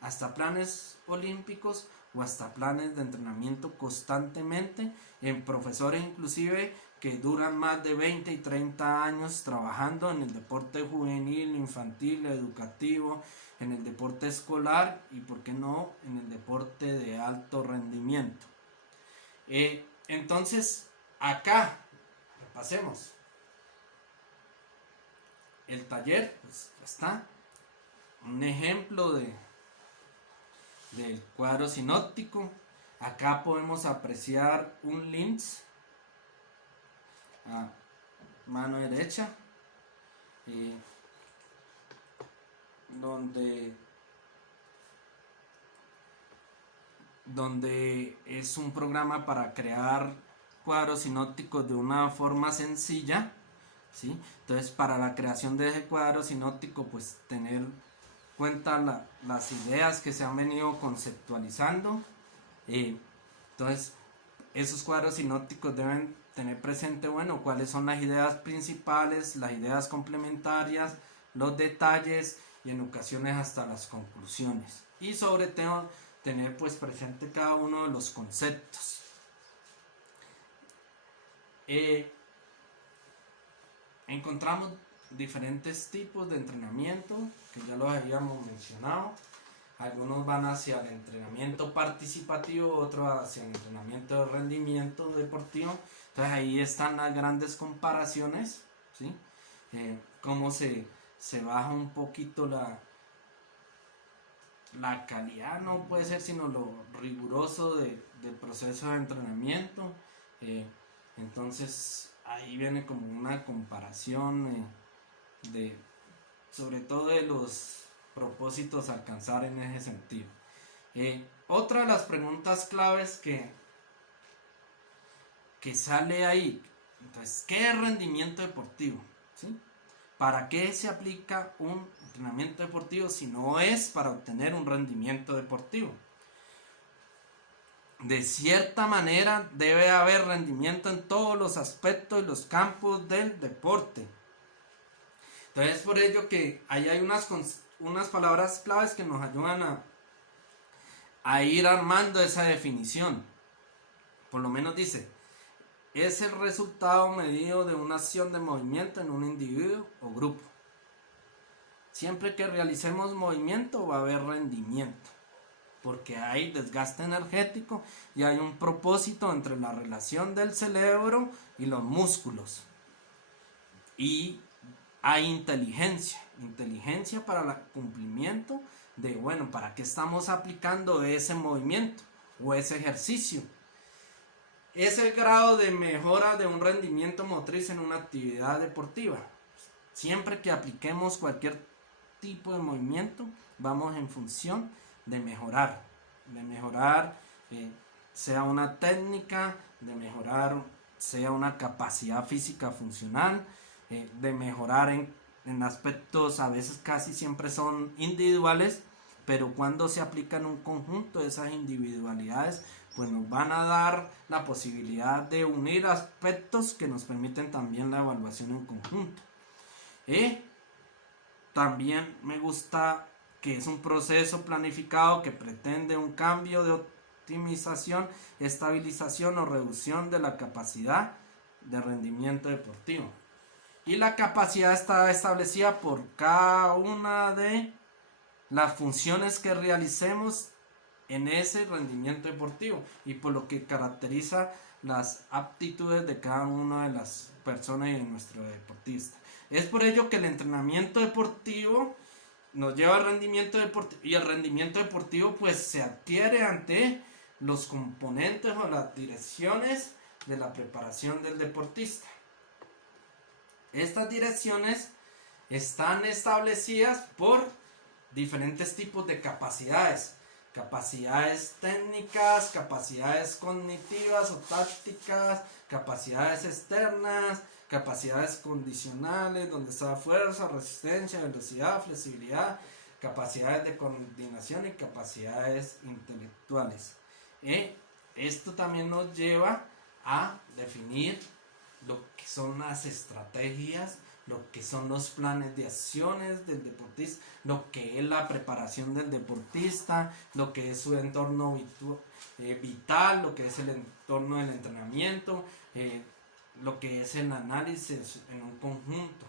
hasta planes olímpicos o hasta planes de entrenamiento constantemente, en profesores inclusive que duran más de 20 y 30 años trabajando en el deporte juvenil, infantil, educativo, en el deporte escolar y, por qué no, en el deporte de alto rendimiento. Entonces, acá, pasemos. El taller, pues ya está. Un ejemplo del cuadro sinóptico. Acá podemos apreciar un lince a mano derecha, donde es un programa para crear cuadros sinópticos de una forma sencilla, ¿sí? Entonces, para la creación de ese cuadro sinóptico, pues tener cuenta las ideas que se han venido conceptualizando. Entonces, esos cuadros sinópticos deben tener presente, bueno, cuáles son las ideas principales, las ideas complementarias, los detalles y en ocasiones hasta las conclusiones. Y sobre todo, tener pues presente cada uno de los conceptos. Encontramos diferentes tipos de entrenamiento, que ya los habíamos mencionado. Algunos van hacia el entrenamiento participativo, otros hacia el entrenamiento de rendimiento deportivo. Entonces ahí están las grandes comparaciones, ¿sí? Cómo se baja un poquito la calidad, no puede ser sino lo riguroso del proceso de entrenamiento. Entonces ahí viene como una comparación sobre todo de los propósitos a alcanzar en ese sentido. Otra de las preguntas claves que sale ahí, entonces, ¿qué es rendimiento deportivo? ¿Sí? ¿Para qué se aplica un entrenamiento deportivo si no es para obtener un rendimiento deportivo? De cierta manera debe haber rendimiento en todos los aspectos y los campos del deporte. Entonces, por ello que ahí hay unas palabras claves que nos ayudan a ir armando esa definición. Por lo menos dice, es el resultado medido de una acción de movimiento en un individuo o grupo. Siempre que realicemos movimiento va a haber rendimiento, porque hay desgaste energético y hay un propósito entre la relación del cerebro y los músculos. Y hay inteligencia para el cumplimiento de, bueno, ¿para qué estamos aplicando ese movimiento o ese ejercicio? Es el grado de mejora de un rendimiento motriz en una actividad deportiva. Siempre que apliquemos cualquier tipo de movimiento, vamos en función de mejorar, sea una técnica, de mejorar, sea una capacidad física funcional, de mejorar en aspectos a veces casi siempre son individuales, pero cuando se aplican un conjunto de esas individualidades, pues nos van a dar la posibilidad de unir aspectos que nos permiten también la evaluación en conjunto. También me gusta que es un proceso planificado que pretende un cambio de optimización, estabilización o reducción de la capacidad de rendimiento deportivo. Y la capacidad está establecida por cada una de las funciones que realicemos en ese rendimiento deportivo y por lo que caracteriza las aptitudes de cada una de las personas y de nuestro deportista. Es por ello que el entrenamiento deportivo nos lleva al rendimiento deportivo y el rendimiento deportivo pues se adquiere ante los componentes o las direcciones de la preparación del deportista. Estas direcciones están establecidas por diferentes tipos de capacidades técnicas, capacidades cognitivas o tácticas, capacidades externas, capacidades condicionales, donde está fuerza, resistencia, velocidad, flexibilidad, capacidades de coordinación y capacidades intelectuales. Esto también nos lleva a definir lo que son las estrategias, lo que son los planes de acciones del deportista, lo que es la preparación del deportista, lo que es su entorno vital, lo que es el entorno del entrenamiento, lo que es el análisis en un conjunto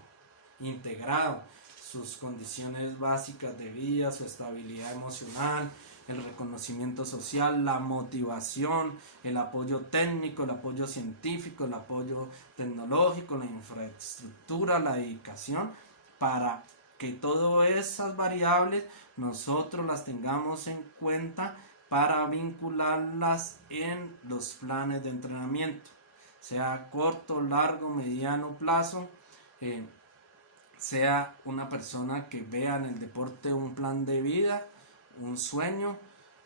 integrado, sus condiciones básicas de vida, su estabilidad emocional, el reconocimiento social, la motivación, el apoyo técnico, el apoyo científico, el apoyo tecnológico, la infraestructura, la dedicación, para que todas esas variables nosotros las tengamos en cuenta para vincularlas en los planes de entrenamiento, sea corto, largo, mediano plazo, sea una persona que vea en el deporte un plan de vida, un sueño,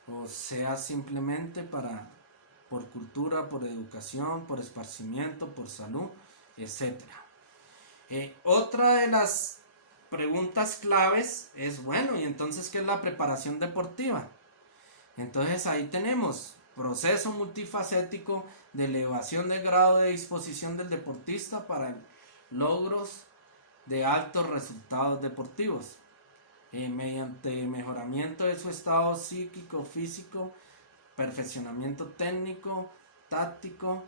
o sea simplemente por cultura, por educación, por esparcimiento, por salud, etc. Otra de las preguntas claves es, bueno, ¿y entonces qué es la preparación deportiva? Entonces ahí tenemos proceso multifacético de elevación del grado de disposición del deportista para logros de altos resultados deportivos, mediante mejoramiento de su estado psíquico, físico, perfeccionamiento técnico, táctico,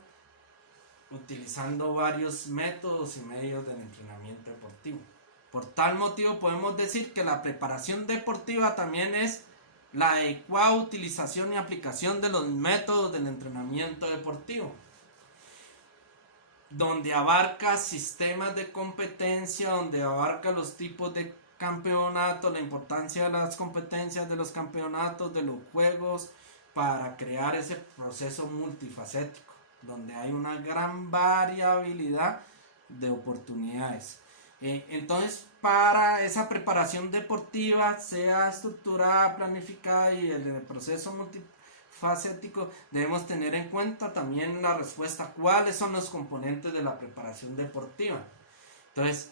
utilizando varios métodos y medios del entrenamiento deportivo. Por tal motivo podemos decir que la preparación deportiva también es la adecuada utilización y aplicación de los métodos del entrenamiento deportivo, donde abarca sistemas de competencia, donde abarca los tipos de campeonatos, la importancia de las competencias, de los campeonatos, de los juegos, para crear ese proceso multifacético, donde hay una gran variabilidad de oportunidades. Entonces, para esa preparación deportiva, sea estructurada, planificada y el proceso multifacético, debemos tener en cuenta también la respuesta, cuáles son los componentes de la preparación deportiva. Entonces,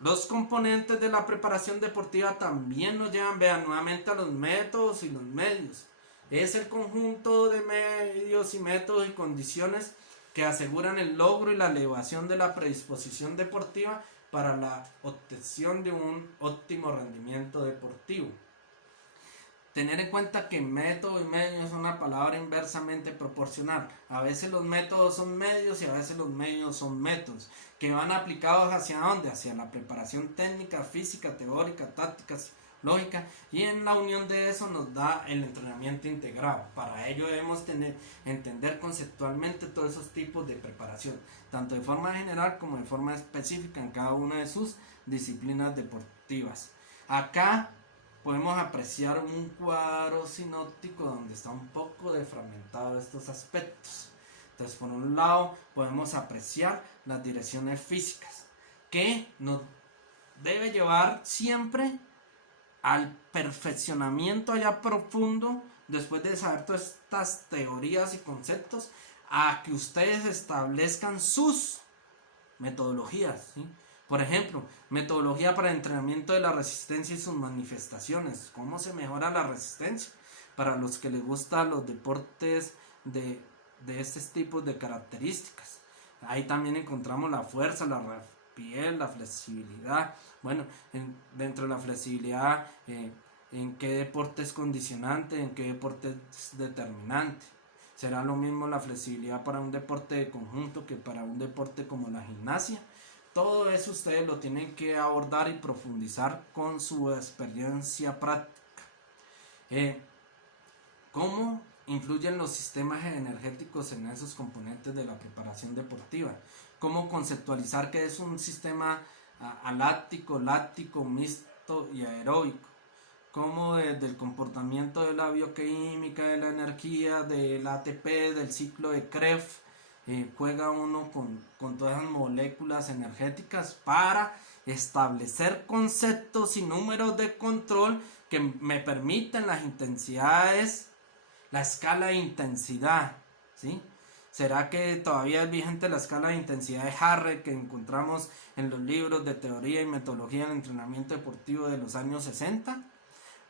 los componentes de la preparación deportiva también nos llevan, vean, nuevamente a los métodos y los medios. Es el conjunto de medios y métodos y condiciones que aseguran el logro y la elevación de la predisposición deportiva para la obtención de un óptimo rendimiento deportivo. Tener en cuenta que método y medio es una palabra inversamente proporcional. A veces los métodos son medios y a veces los medios son métodos, que van aplicados hacia dónde, hacia la preparación técnica, física, teórica, táctica, lógica, y en la unión de eso nos da el entrenamiento integrado. Para ello debemos entender conceptualmente todos esos tipos de preparación, tanto de forma general como de forma específica en cada una de sus disciplinas deportivas. Acá podemos apreciar un cuadro sinóptico donde está un poco defragmentado estos aspectos. Entonces, por un lado podemos apreciar las direcciones físicas, que nos debe llevar siempre al perfeccionamiento allá profundo, después de saber todas estas teorías y conceptos, a que ustedes establezcan sus metodologías, ¿sí? Por ejemplo, metodología para el entrenamiento de la resistencia y sus manifestaciones. ¿Cómo se mejora la resistencia? Para los que les gustan los deportes de estos tipos de características. Ahí también encontramos la fuerza, la rapidez, la flexibilidad. Bueno, dentro de la flexibilidad, en qué deporte es condicionante, en qué deporte es determinante. ¿Será lo mismo la flexibilidad para un deporte de conjunto que para un deporte como la gimnasia? Todo eso ustedes lo tienen que abordar y profundizar con su experiencia práctica. ¿Cómo influyen los sistemas energéticos en esos componentes de la preparación deportiva? ¿Cómo conceptualizar qué es un sistema aláctico, láctico, mixto y aeróbico? ¿Cómo desde el comportamiento de la bioquímica, de la energía, del ATP, del ciclo de Krebs, juega uno con todas las moléculas energéticas para establecer conceptos y números de control que me permiten las intensidades, la escala de intensidad, ¿sí? ¿Será que todavía es vigente la escala de intensidad de Harre que encontramos en los libros de teoría y metodología del entrenamiento deportivo de los años 60?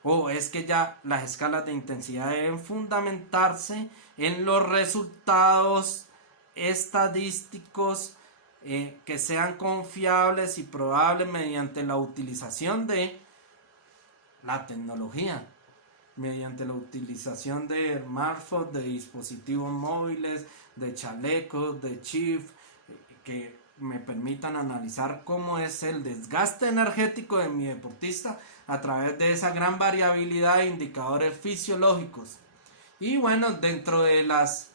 ¿O es que ya las escalas de intensidad deben fundamentarse en los resultados estadísticos que sean confiables y probables mediante la utilización de la tecnología, mediante la utilización de smartphones, de dispositivos móviles, de chalecos, de chips, que me permitan analizar cómo es el desgaste energético de mi deportista a través de esa gran variabilidad de indicadores fisiológicos. Y bueno, dentro de las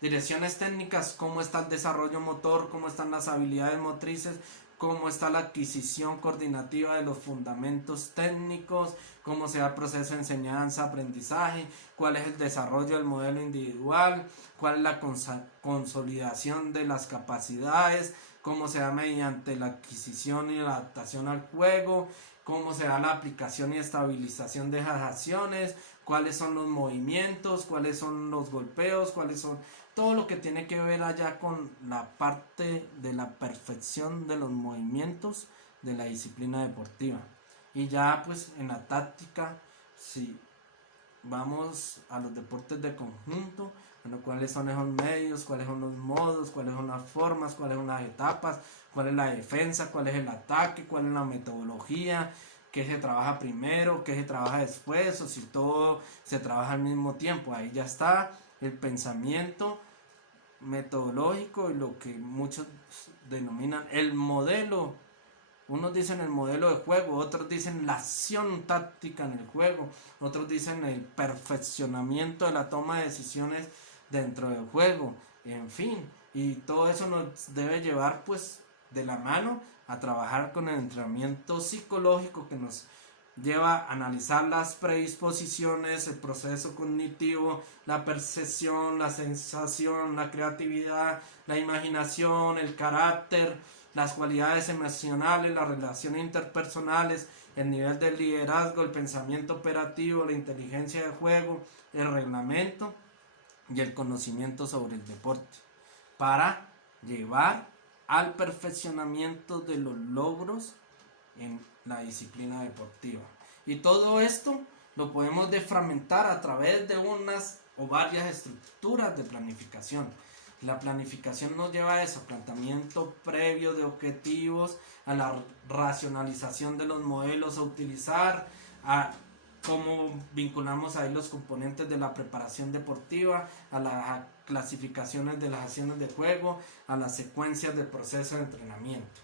direcciones técnicas, cómo está el desarrollo motor, cómo están las habilidades motrices, cómo está la adquisición coordinativa de los fundamentos técnicos, cómo se da el proceso de enseñanza, aprendizaje, cuál es el desarrollo del modelo individual, cuál es la consolidación de las capacidades, cómo se da mediante la adquisición y la adaptación al juego, cómo se da la aplicación y estabilización de esas acciones, cuáles son los movimientos, cuáles son los golpeos, cuáles son todo lo que tiene que ver allá con la parte de la perfección de los movimientos de la disciplina deportiva. Y ya pues en la táctica, si vamos a los deportes de conjunto, bueno, cuáles son esos medios, cuáles son los modos, cuáles son las formas, cuáles son las etapas, cuál es la defensa, cuál es el ataque, cuál es la metodología, qué se trabaja primero, qué se trabaja después, o si todo se trabaja al mismo tiempo. Ahí ya está el pensamiento metodológico y lo que muchos denominan el modelo. Unos dicen el modelo de juego, otros dicen la acción táctica en el juego, otros dicen el perfeccionamiento de la toma de decisiones dentro del juego, en fin, y todo eso nos debe llevar pues de la mano a trabajar con el entrenamiento psicológico que nos lleva a analizar las predisposiciones, el proceso cognitivo, la percepción, la sensación, la creatividad, la imaginación, el carácter, las cualidades emocionales, las relaciones interpersonales, el nivel de liderazgo, el pensamiento operativo, la inteligencia de juego, el reglamento y el conocimiento sobre el deporte, para llevar al perfeccionamiento de los logros en la disciplina deportiva. Y todo esto lo podemos defragmentar a través de unas o varias estructuras de planificación. La planificación nos lleva a eso, planteamiento previo de objetivos, a la racionalización de los modelos a utilizar, a cómo vinculamos ahí los componentes de la preparación deportiva, a las clasificaciones de las acciones de juego, a las secuencias del proceso de entrenamiento.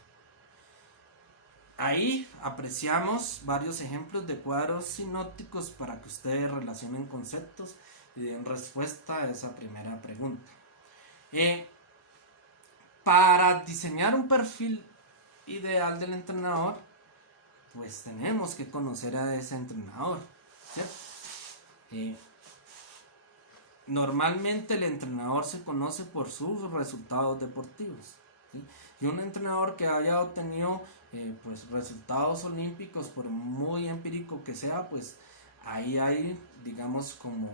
Ahí apreciamos varios ejemplos de cuadros sinópticos para que ustedes relacionen conceptos y den respuesta a esa primera pregunta. Para diseñar un perfil ideal del entrenador, pues tenemos que conocer a ese entrenador, ¿cierto? Normalmente el entrenador se conoce por sus resultados deportivos, ¿sí? Y un entrenador que haya obtenido pues resultados olímpicos, por muy empírico que sea, pues ahí hay, digamos, como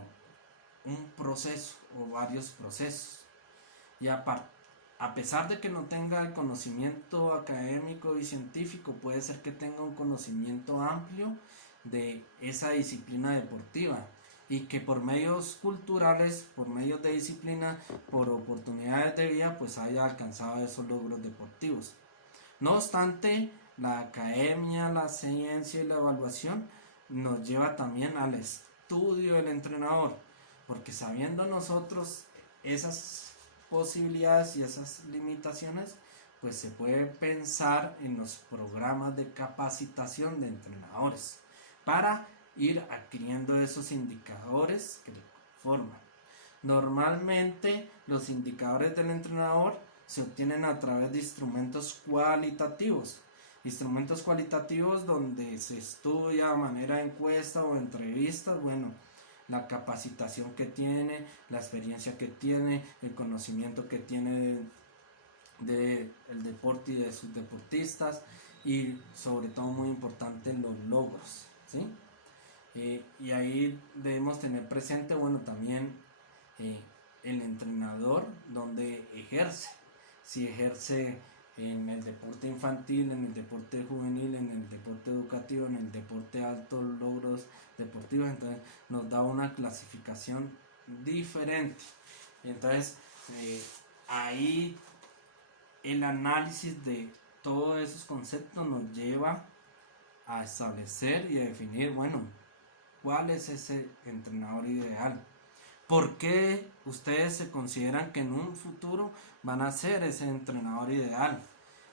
un proceso o varios procesos. Y a pesar de que no tenga el conocimiento académico y científico, puede ser que tenga un conocimiento amplio de esa disciplina deportiva y que por medios culturales, por medios de disciplina, por oportunidades de vida, pues haya alcanzado esos logros deportivos. No obstante, la academia, la ciencia y la evaluación nos lleva también al estudio del entrenador, porque sabiendo nosotros esas posibilidades y esas limitaciones, pues se puede pensar en los programas de capacitación de entrenadores para ir adquiriendo esos indicadores que le forman. Normalmente los indicadores del entrenador se obtienen a través de instrumentos cualitativos donde se estudia a manera de encuesta o entrevistas, bueno, la capacitación que tiene, la experiencia que tiene, el conocimiento que tiene del deporte y de sus deportistas, y sobre todo muy importante los logros, ¿sí? Y ahí debemos tener presente, bueno, también el entrenador donde ejerce, si ejerce en el deporte infantil, en el deporte juvenil, en el deporte educativo, en el deporte de altos logros deportivos, entonces nos da una clasificación diferente. Entonces ahí el análisis de todos esos conceptos nos lleva a establecer y a definir, bueno, cuál es ese entrenador ideal. ¿Por qué ustedes se consideran que en un futuro van a ser ese entrenador ideal?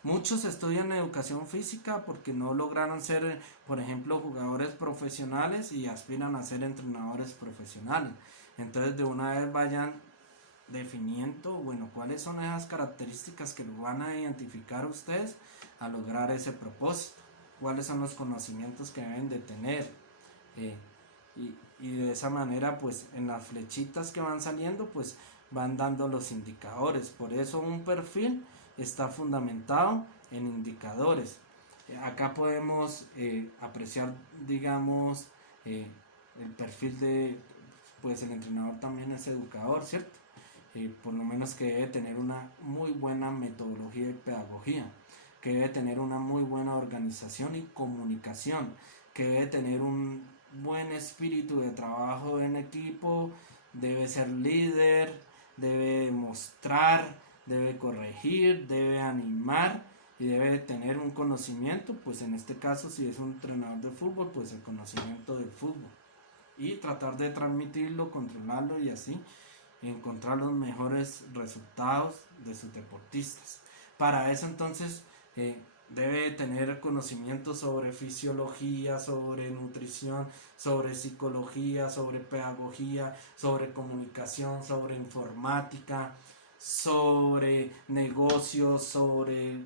Muchos estudian educación física porque no lograron ser, por ejemplo, jugadores profesionales y aspiran a ser entrenadores profesionales. Entonces de una vez vayan definiendo, bueno, cuáles son esas características que lo van a identificar ustedes a lograr ese propósito, cuáles son los conocimientos que deben de tener, eh, y de esa manera pues en las flechitas que van saliendo pues van dando los indicadores. Por eso un perfil está fundamentado en indicadores. Acá podemos apreciar, digamos, el perfil de, pues el entrenador también es educador, ¿cierto? Por lo menos que debe tener una muy buena metodología y pedagogía, que debe tener una muy buena organización y comunicación, que debe tener un buen espíritu de trabajo en equipo, debe ser líder, debe mostrar, debe corregir, debe animar y debe tener un conocimiento, pues en este caso si es un entrenador de fútbol, pues el conocimiento del fútbol y tratar de transmitirlo, controlarlo y así encontrar los mejores resultados de sus deportistas. Para eso entonces debe tener conocimientos sobre fisiología, sobre nutrición, sobre psicología, sobre pedagogía, sobre comunicación, sobre informática, sobre negocios, sobre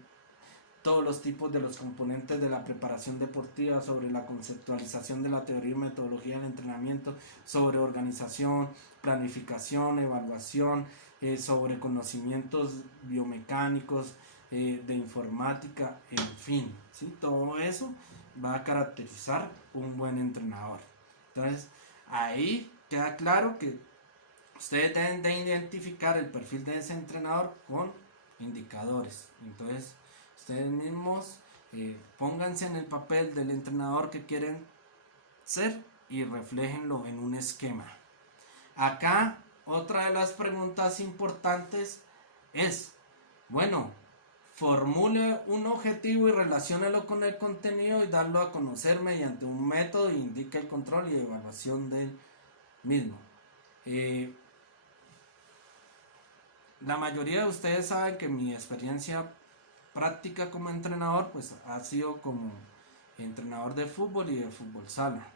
todos los tipos de los componentes de la preparación deportiva, sobre la conceptualización de la teoría y metodología del entrenamiento, sobre organización, planificación, evaluación, sobre conocimientos biomecánicos, de informática, en fin, ¿sí? Todo eso va a caracterizar un buen entrenador. Entonces, ahí queda claro que ustedes deben de identificar el perfil de ese entrenador con indicadores. Entonces, ustedes mismos pónganse en el papel del entrenador que quieren ser y refléjenlo en un esquema. Acá, otra de las preguntas importantes es, bueno, formule un objetivo y relaciónelo con el contenido y darlo a conocer mediante un método e indique el control y evaluación del mismo. La mayoría de ustedes saben que mi experiencia práctica como entrenador pues ha sido como entrenador de fútbol y de fútbol sala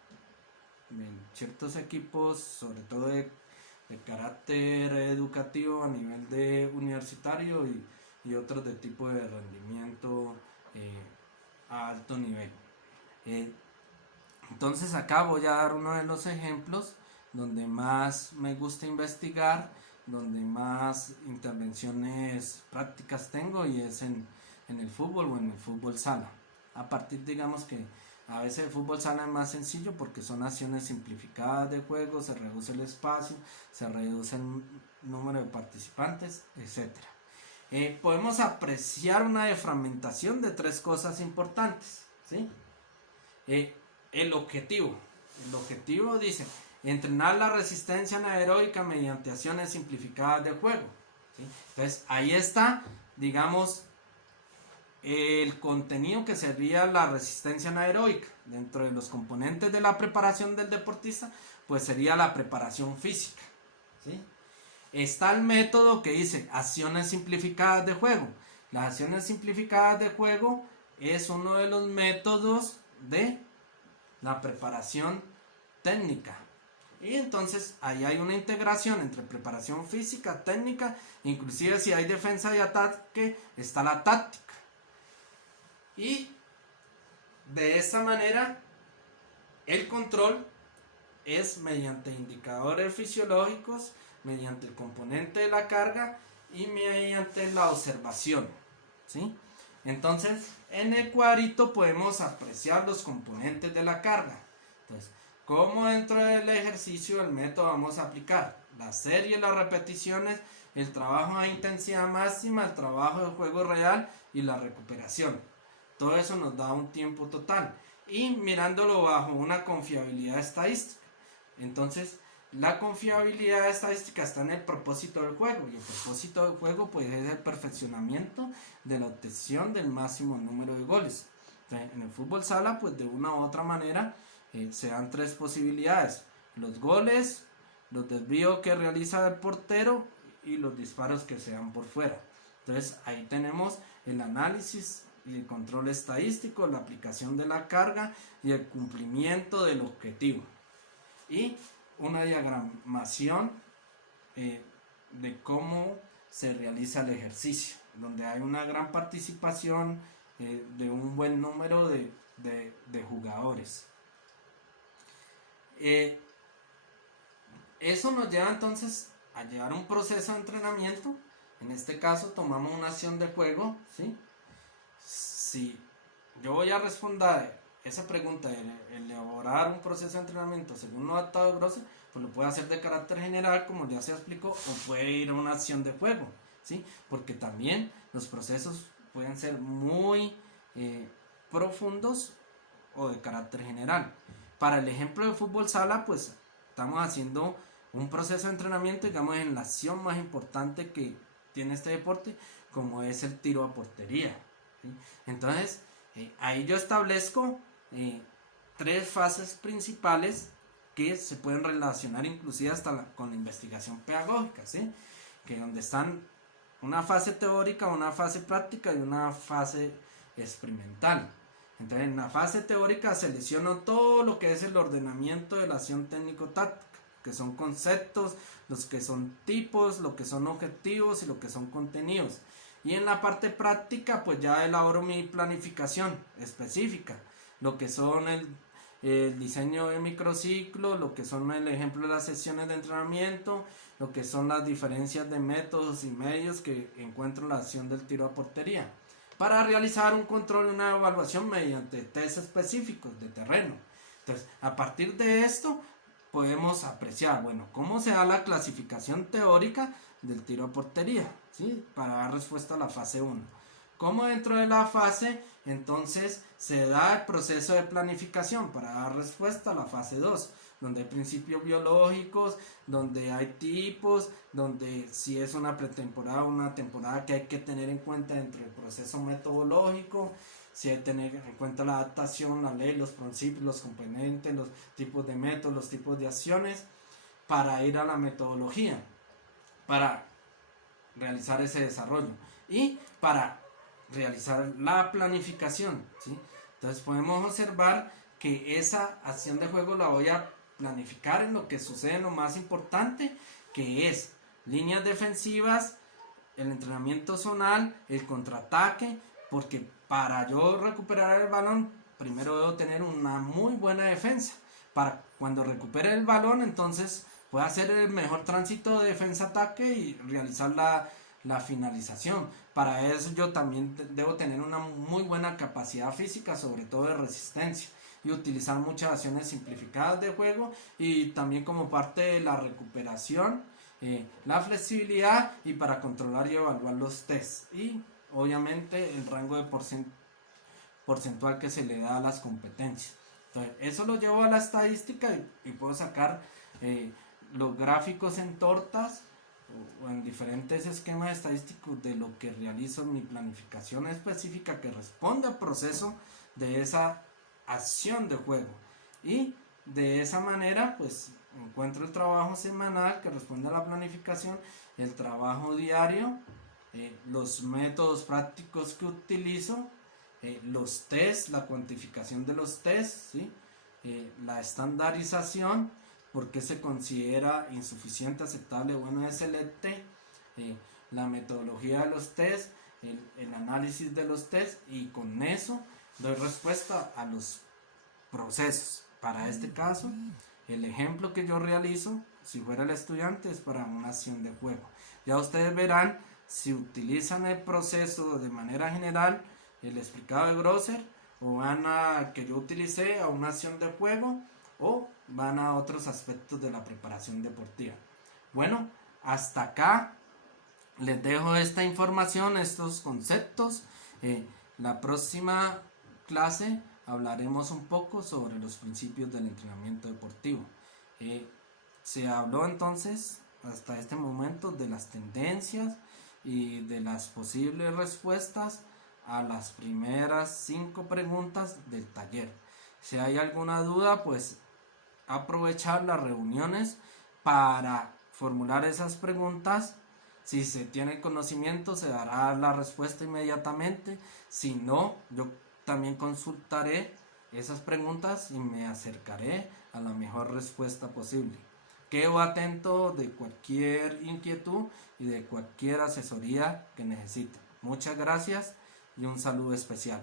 en ciertos equipos, sobre todo de carácter educativo a nivel de universitario y otros de tipo de rendimiento a alto nivel. Entonces acá voy a dar uno de los ejemplos donde más me gusta investigar, donde más intervenciones prácticas tengo, y es en el fútbol o en el fútbol sala. A partir, digamos que a veces el fútbol sala es más sencillo porque son acciones simplificadas de juego, se reduce el espacio, se reduce el número de participantes, etc. Podemos apreciar una defragmentación de tres cosas importantes, ¿sí? El objetivo. El objetivo dice entrenar la resistencia anaeróbica mediante acciones simplificadas de juego, ¿sí? Entonces ahí está, digamos, el contenido que sería la resistencia anaeróbica. Dentro de los componentes de la preparación del deportista, pues sería la preparación física, ¿sí? Está el método que dice acciones simplificadas de juego. Las acciones simplificadas de juego es uno de los métodos de la preparación técnica. Y entonces ahí hay una integración entre preparación física, técnica, inclusive si hay defensa y ataque, está la táctica. Y de esta manera el control es mediante indicadores fisiológicos, mediante el componente de la carga y mediante la observación, ¿sí? Entonces en el cuadrito podemos apreciar los componentes de la carga. Entonces, ¿cómo dentro del ejercicio el método vamos a aplicar? La serie, las repeticiones, el trabajo a intensidad máxima, el trabajo de juego real y la recuperación. Todo eso nos da un tiempo total y mirándolo bajo una confiabilidad estadística. Entonces, la confiabilidad estadística está en el propósito del juego, y el propósito del juego pues es el perfeccionamiento de la obtención del máximo número de goles. Entonces, en el fútbol sala pues de una u otra manera se dan tres posibilidades: los goles los desvíos que realiza el portero y los disparos que se dan por fuera. Entonces ahí tenemos el análisis y el control estadístico, la aplicación de la carga y el cumplimiento del objetivo. Y una diagramación de cómo se realiza el ejercicio, donde hay una gran participación de un buen número de jugadores. Eso nos lleva entonces a llevar un proceso de entrenamiento. En este caso tomamos una acción de juego, ¿sí? Si yo voy a responder esa pregunta de elaborar un proceso de entrenamiento según los adaptados de Grosser, pues lo puede hacer de carácter general, como ya se explicó, o puede ir a una acción de juego, ¿sí? Porque también los procesos pueden ser muy profundos o de carácter general. Para el ejemplo de fútbol sala, pues estamos haciendo un proceso de entrenamiento, digamos, en la acción más importante que tiene este deporte, como es el tiro a portería, ¿sí? Entonces, ahí yo establezco 3 fases principales que se pueden relacionar inclusive hasta con la investigación pedagógica, ¿sí? Que donde están una fase teórica, una fase práctica y una fase experimental. Entonces, en la fase teórica selecciono todo lo que es el ordenamiento de la acción técnico-táctica, que son conceptos, los que son tipos, lo que son objetivos y lo que son contenidos. Y en la parte práctica, pues ya elaboro mi planificación específica, lo que son el diseño de microciclo, lo que son el ejemplo de las sesiones de entrenamiento, lo que son las diferencias de métodos y medios que encuentro en la acción del tiro a portería, para realizar un control y una evaluación mediante test específicos de terreno. Entonces, a partir de esto, podemos apreciar, bueno, cómo se da la clasificación teórica del tiro a portería, ¿sí? Para dar respuesta a la fase 1. Cómo dentro de la fase, entonces, se da el proceso de planificación para dar respuesta a la fase 2, donde hay principios biológicos, donde hay tipos, donde si es una pretemporada o una temporada que hay que tener en cuenta dentro del proceso metodológico, si hay que tener en cuenta la adaptación, la ley, los principios, los componentes, los tipos de métodos, los tipos de acciones, para ir a la metodología, para realizar ese desarrollo y para realizar la planificación, ¿sí? Entonces podemos observar que esa acción de juego la voy a planificar en lo que sucede en lo más importante, que es líneas defensivas, el entrenamiento zonal, el contraataque, porque para yo recuperar el balón, primero debo tener una muy buena defensa. Para cuando recupere el balón, entonces pueda hacer el mejor tránsito de defensa-ataque y realizar la finalización. Para eso yo también debo tener una muy buena capacidad física, sobre todo de resistencia, y utilizar muchas acciones simplificadas de juego, y también como parte de la recuperación, la flexibilidad, y para controlar y evaluar los tests, y obviamente el rango de porcentual que se le da a las competencias. Entonces, eso lo llevo a la estadística y puedo sacar los gráficos en tortas o en diferentes esquemas estadísticos de lo que realizo en mi planificación específica que responde al proceso de esa acción de juego, y de esa manera pues encuentro el trabajo semanal que responde a la planificación, el trabajo diario, los métodos prácticos que utilizo, los tests, la cuantificación de los tests, ¿sí? La estandarización, por qué se considera insuficiente, aceptable, bueno, excelente, la metodología de los tests, el análisis de los tests, y con eso doy respuesta a los procesos. Para este caso, el ejemplo que yo realizo, si fuera el estudiante, es para una acción de juego. Ya ustedes verán si utilizan el proceso de manera general, el explicado de Grosser, o van a que yo utilicé a una acción de juego, o van a otros aspectos de la preparación deportiva. Bueno, hasta acá les dejo esta información, estos conceptos. La próxima clase hablaremos un poco sobre los principios del entrenamiento deportivo. Se habló entonces hasta este momento de las tendencias y de las posibles respuestas a las primeras 5 preguntas del taller. Si hay alguna duda, pues aprovechar las reuniones para formular esas preguntas. Si se tiene conocimiento, se dará la respuesta inmediatamente. Si no, yo también consultaré esas preguntas y me acercaré a la mejor respuesta posible. Quedo atento de cualquier inquietud y de cualquier asesoría que necesite. Muchas gracias y un saludo especial.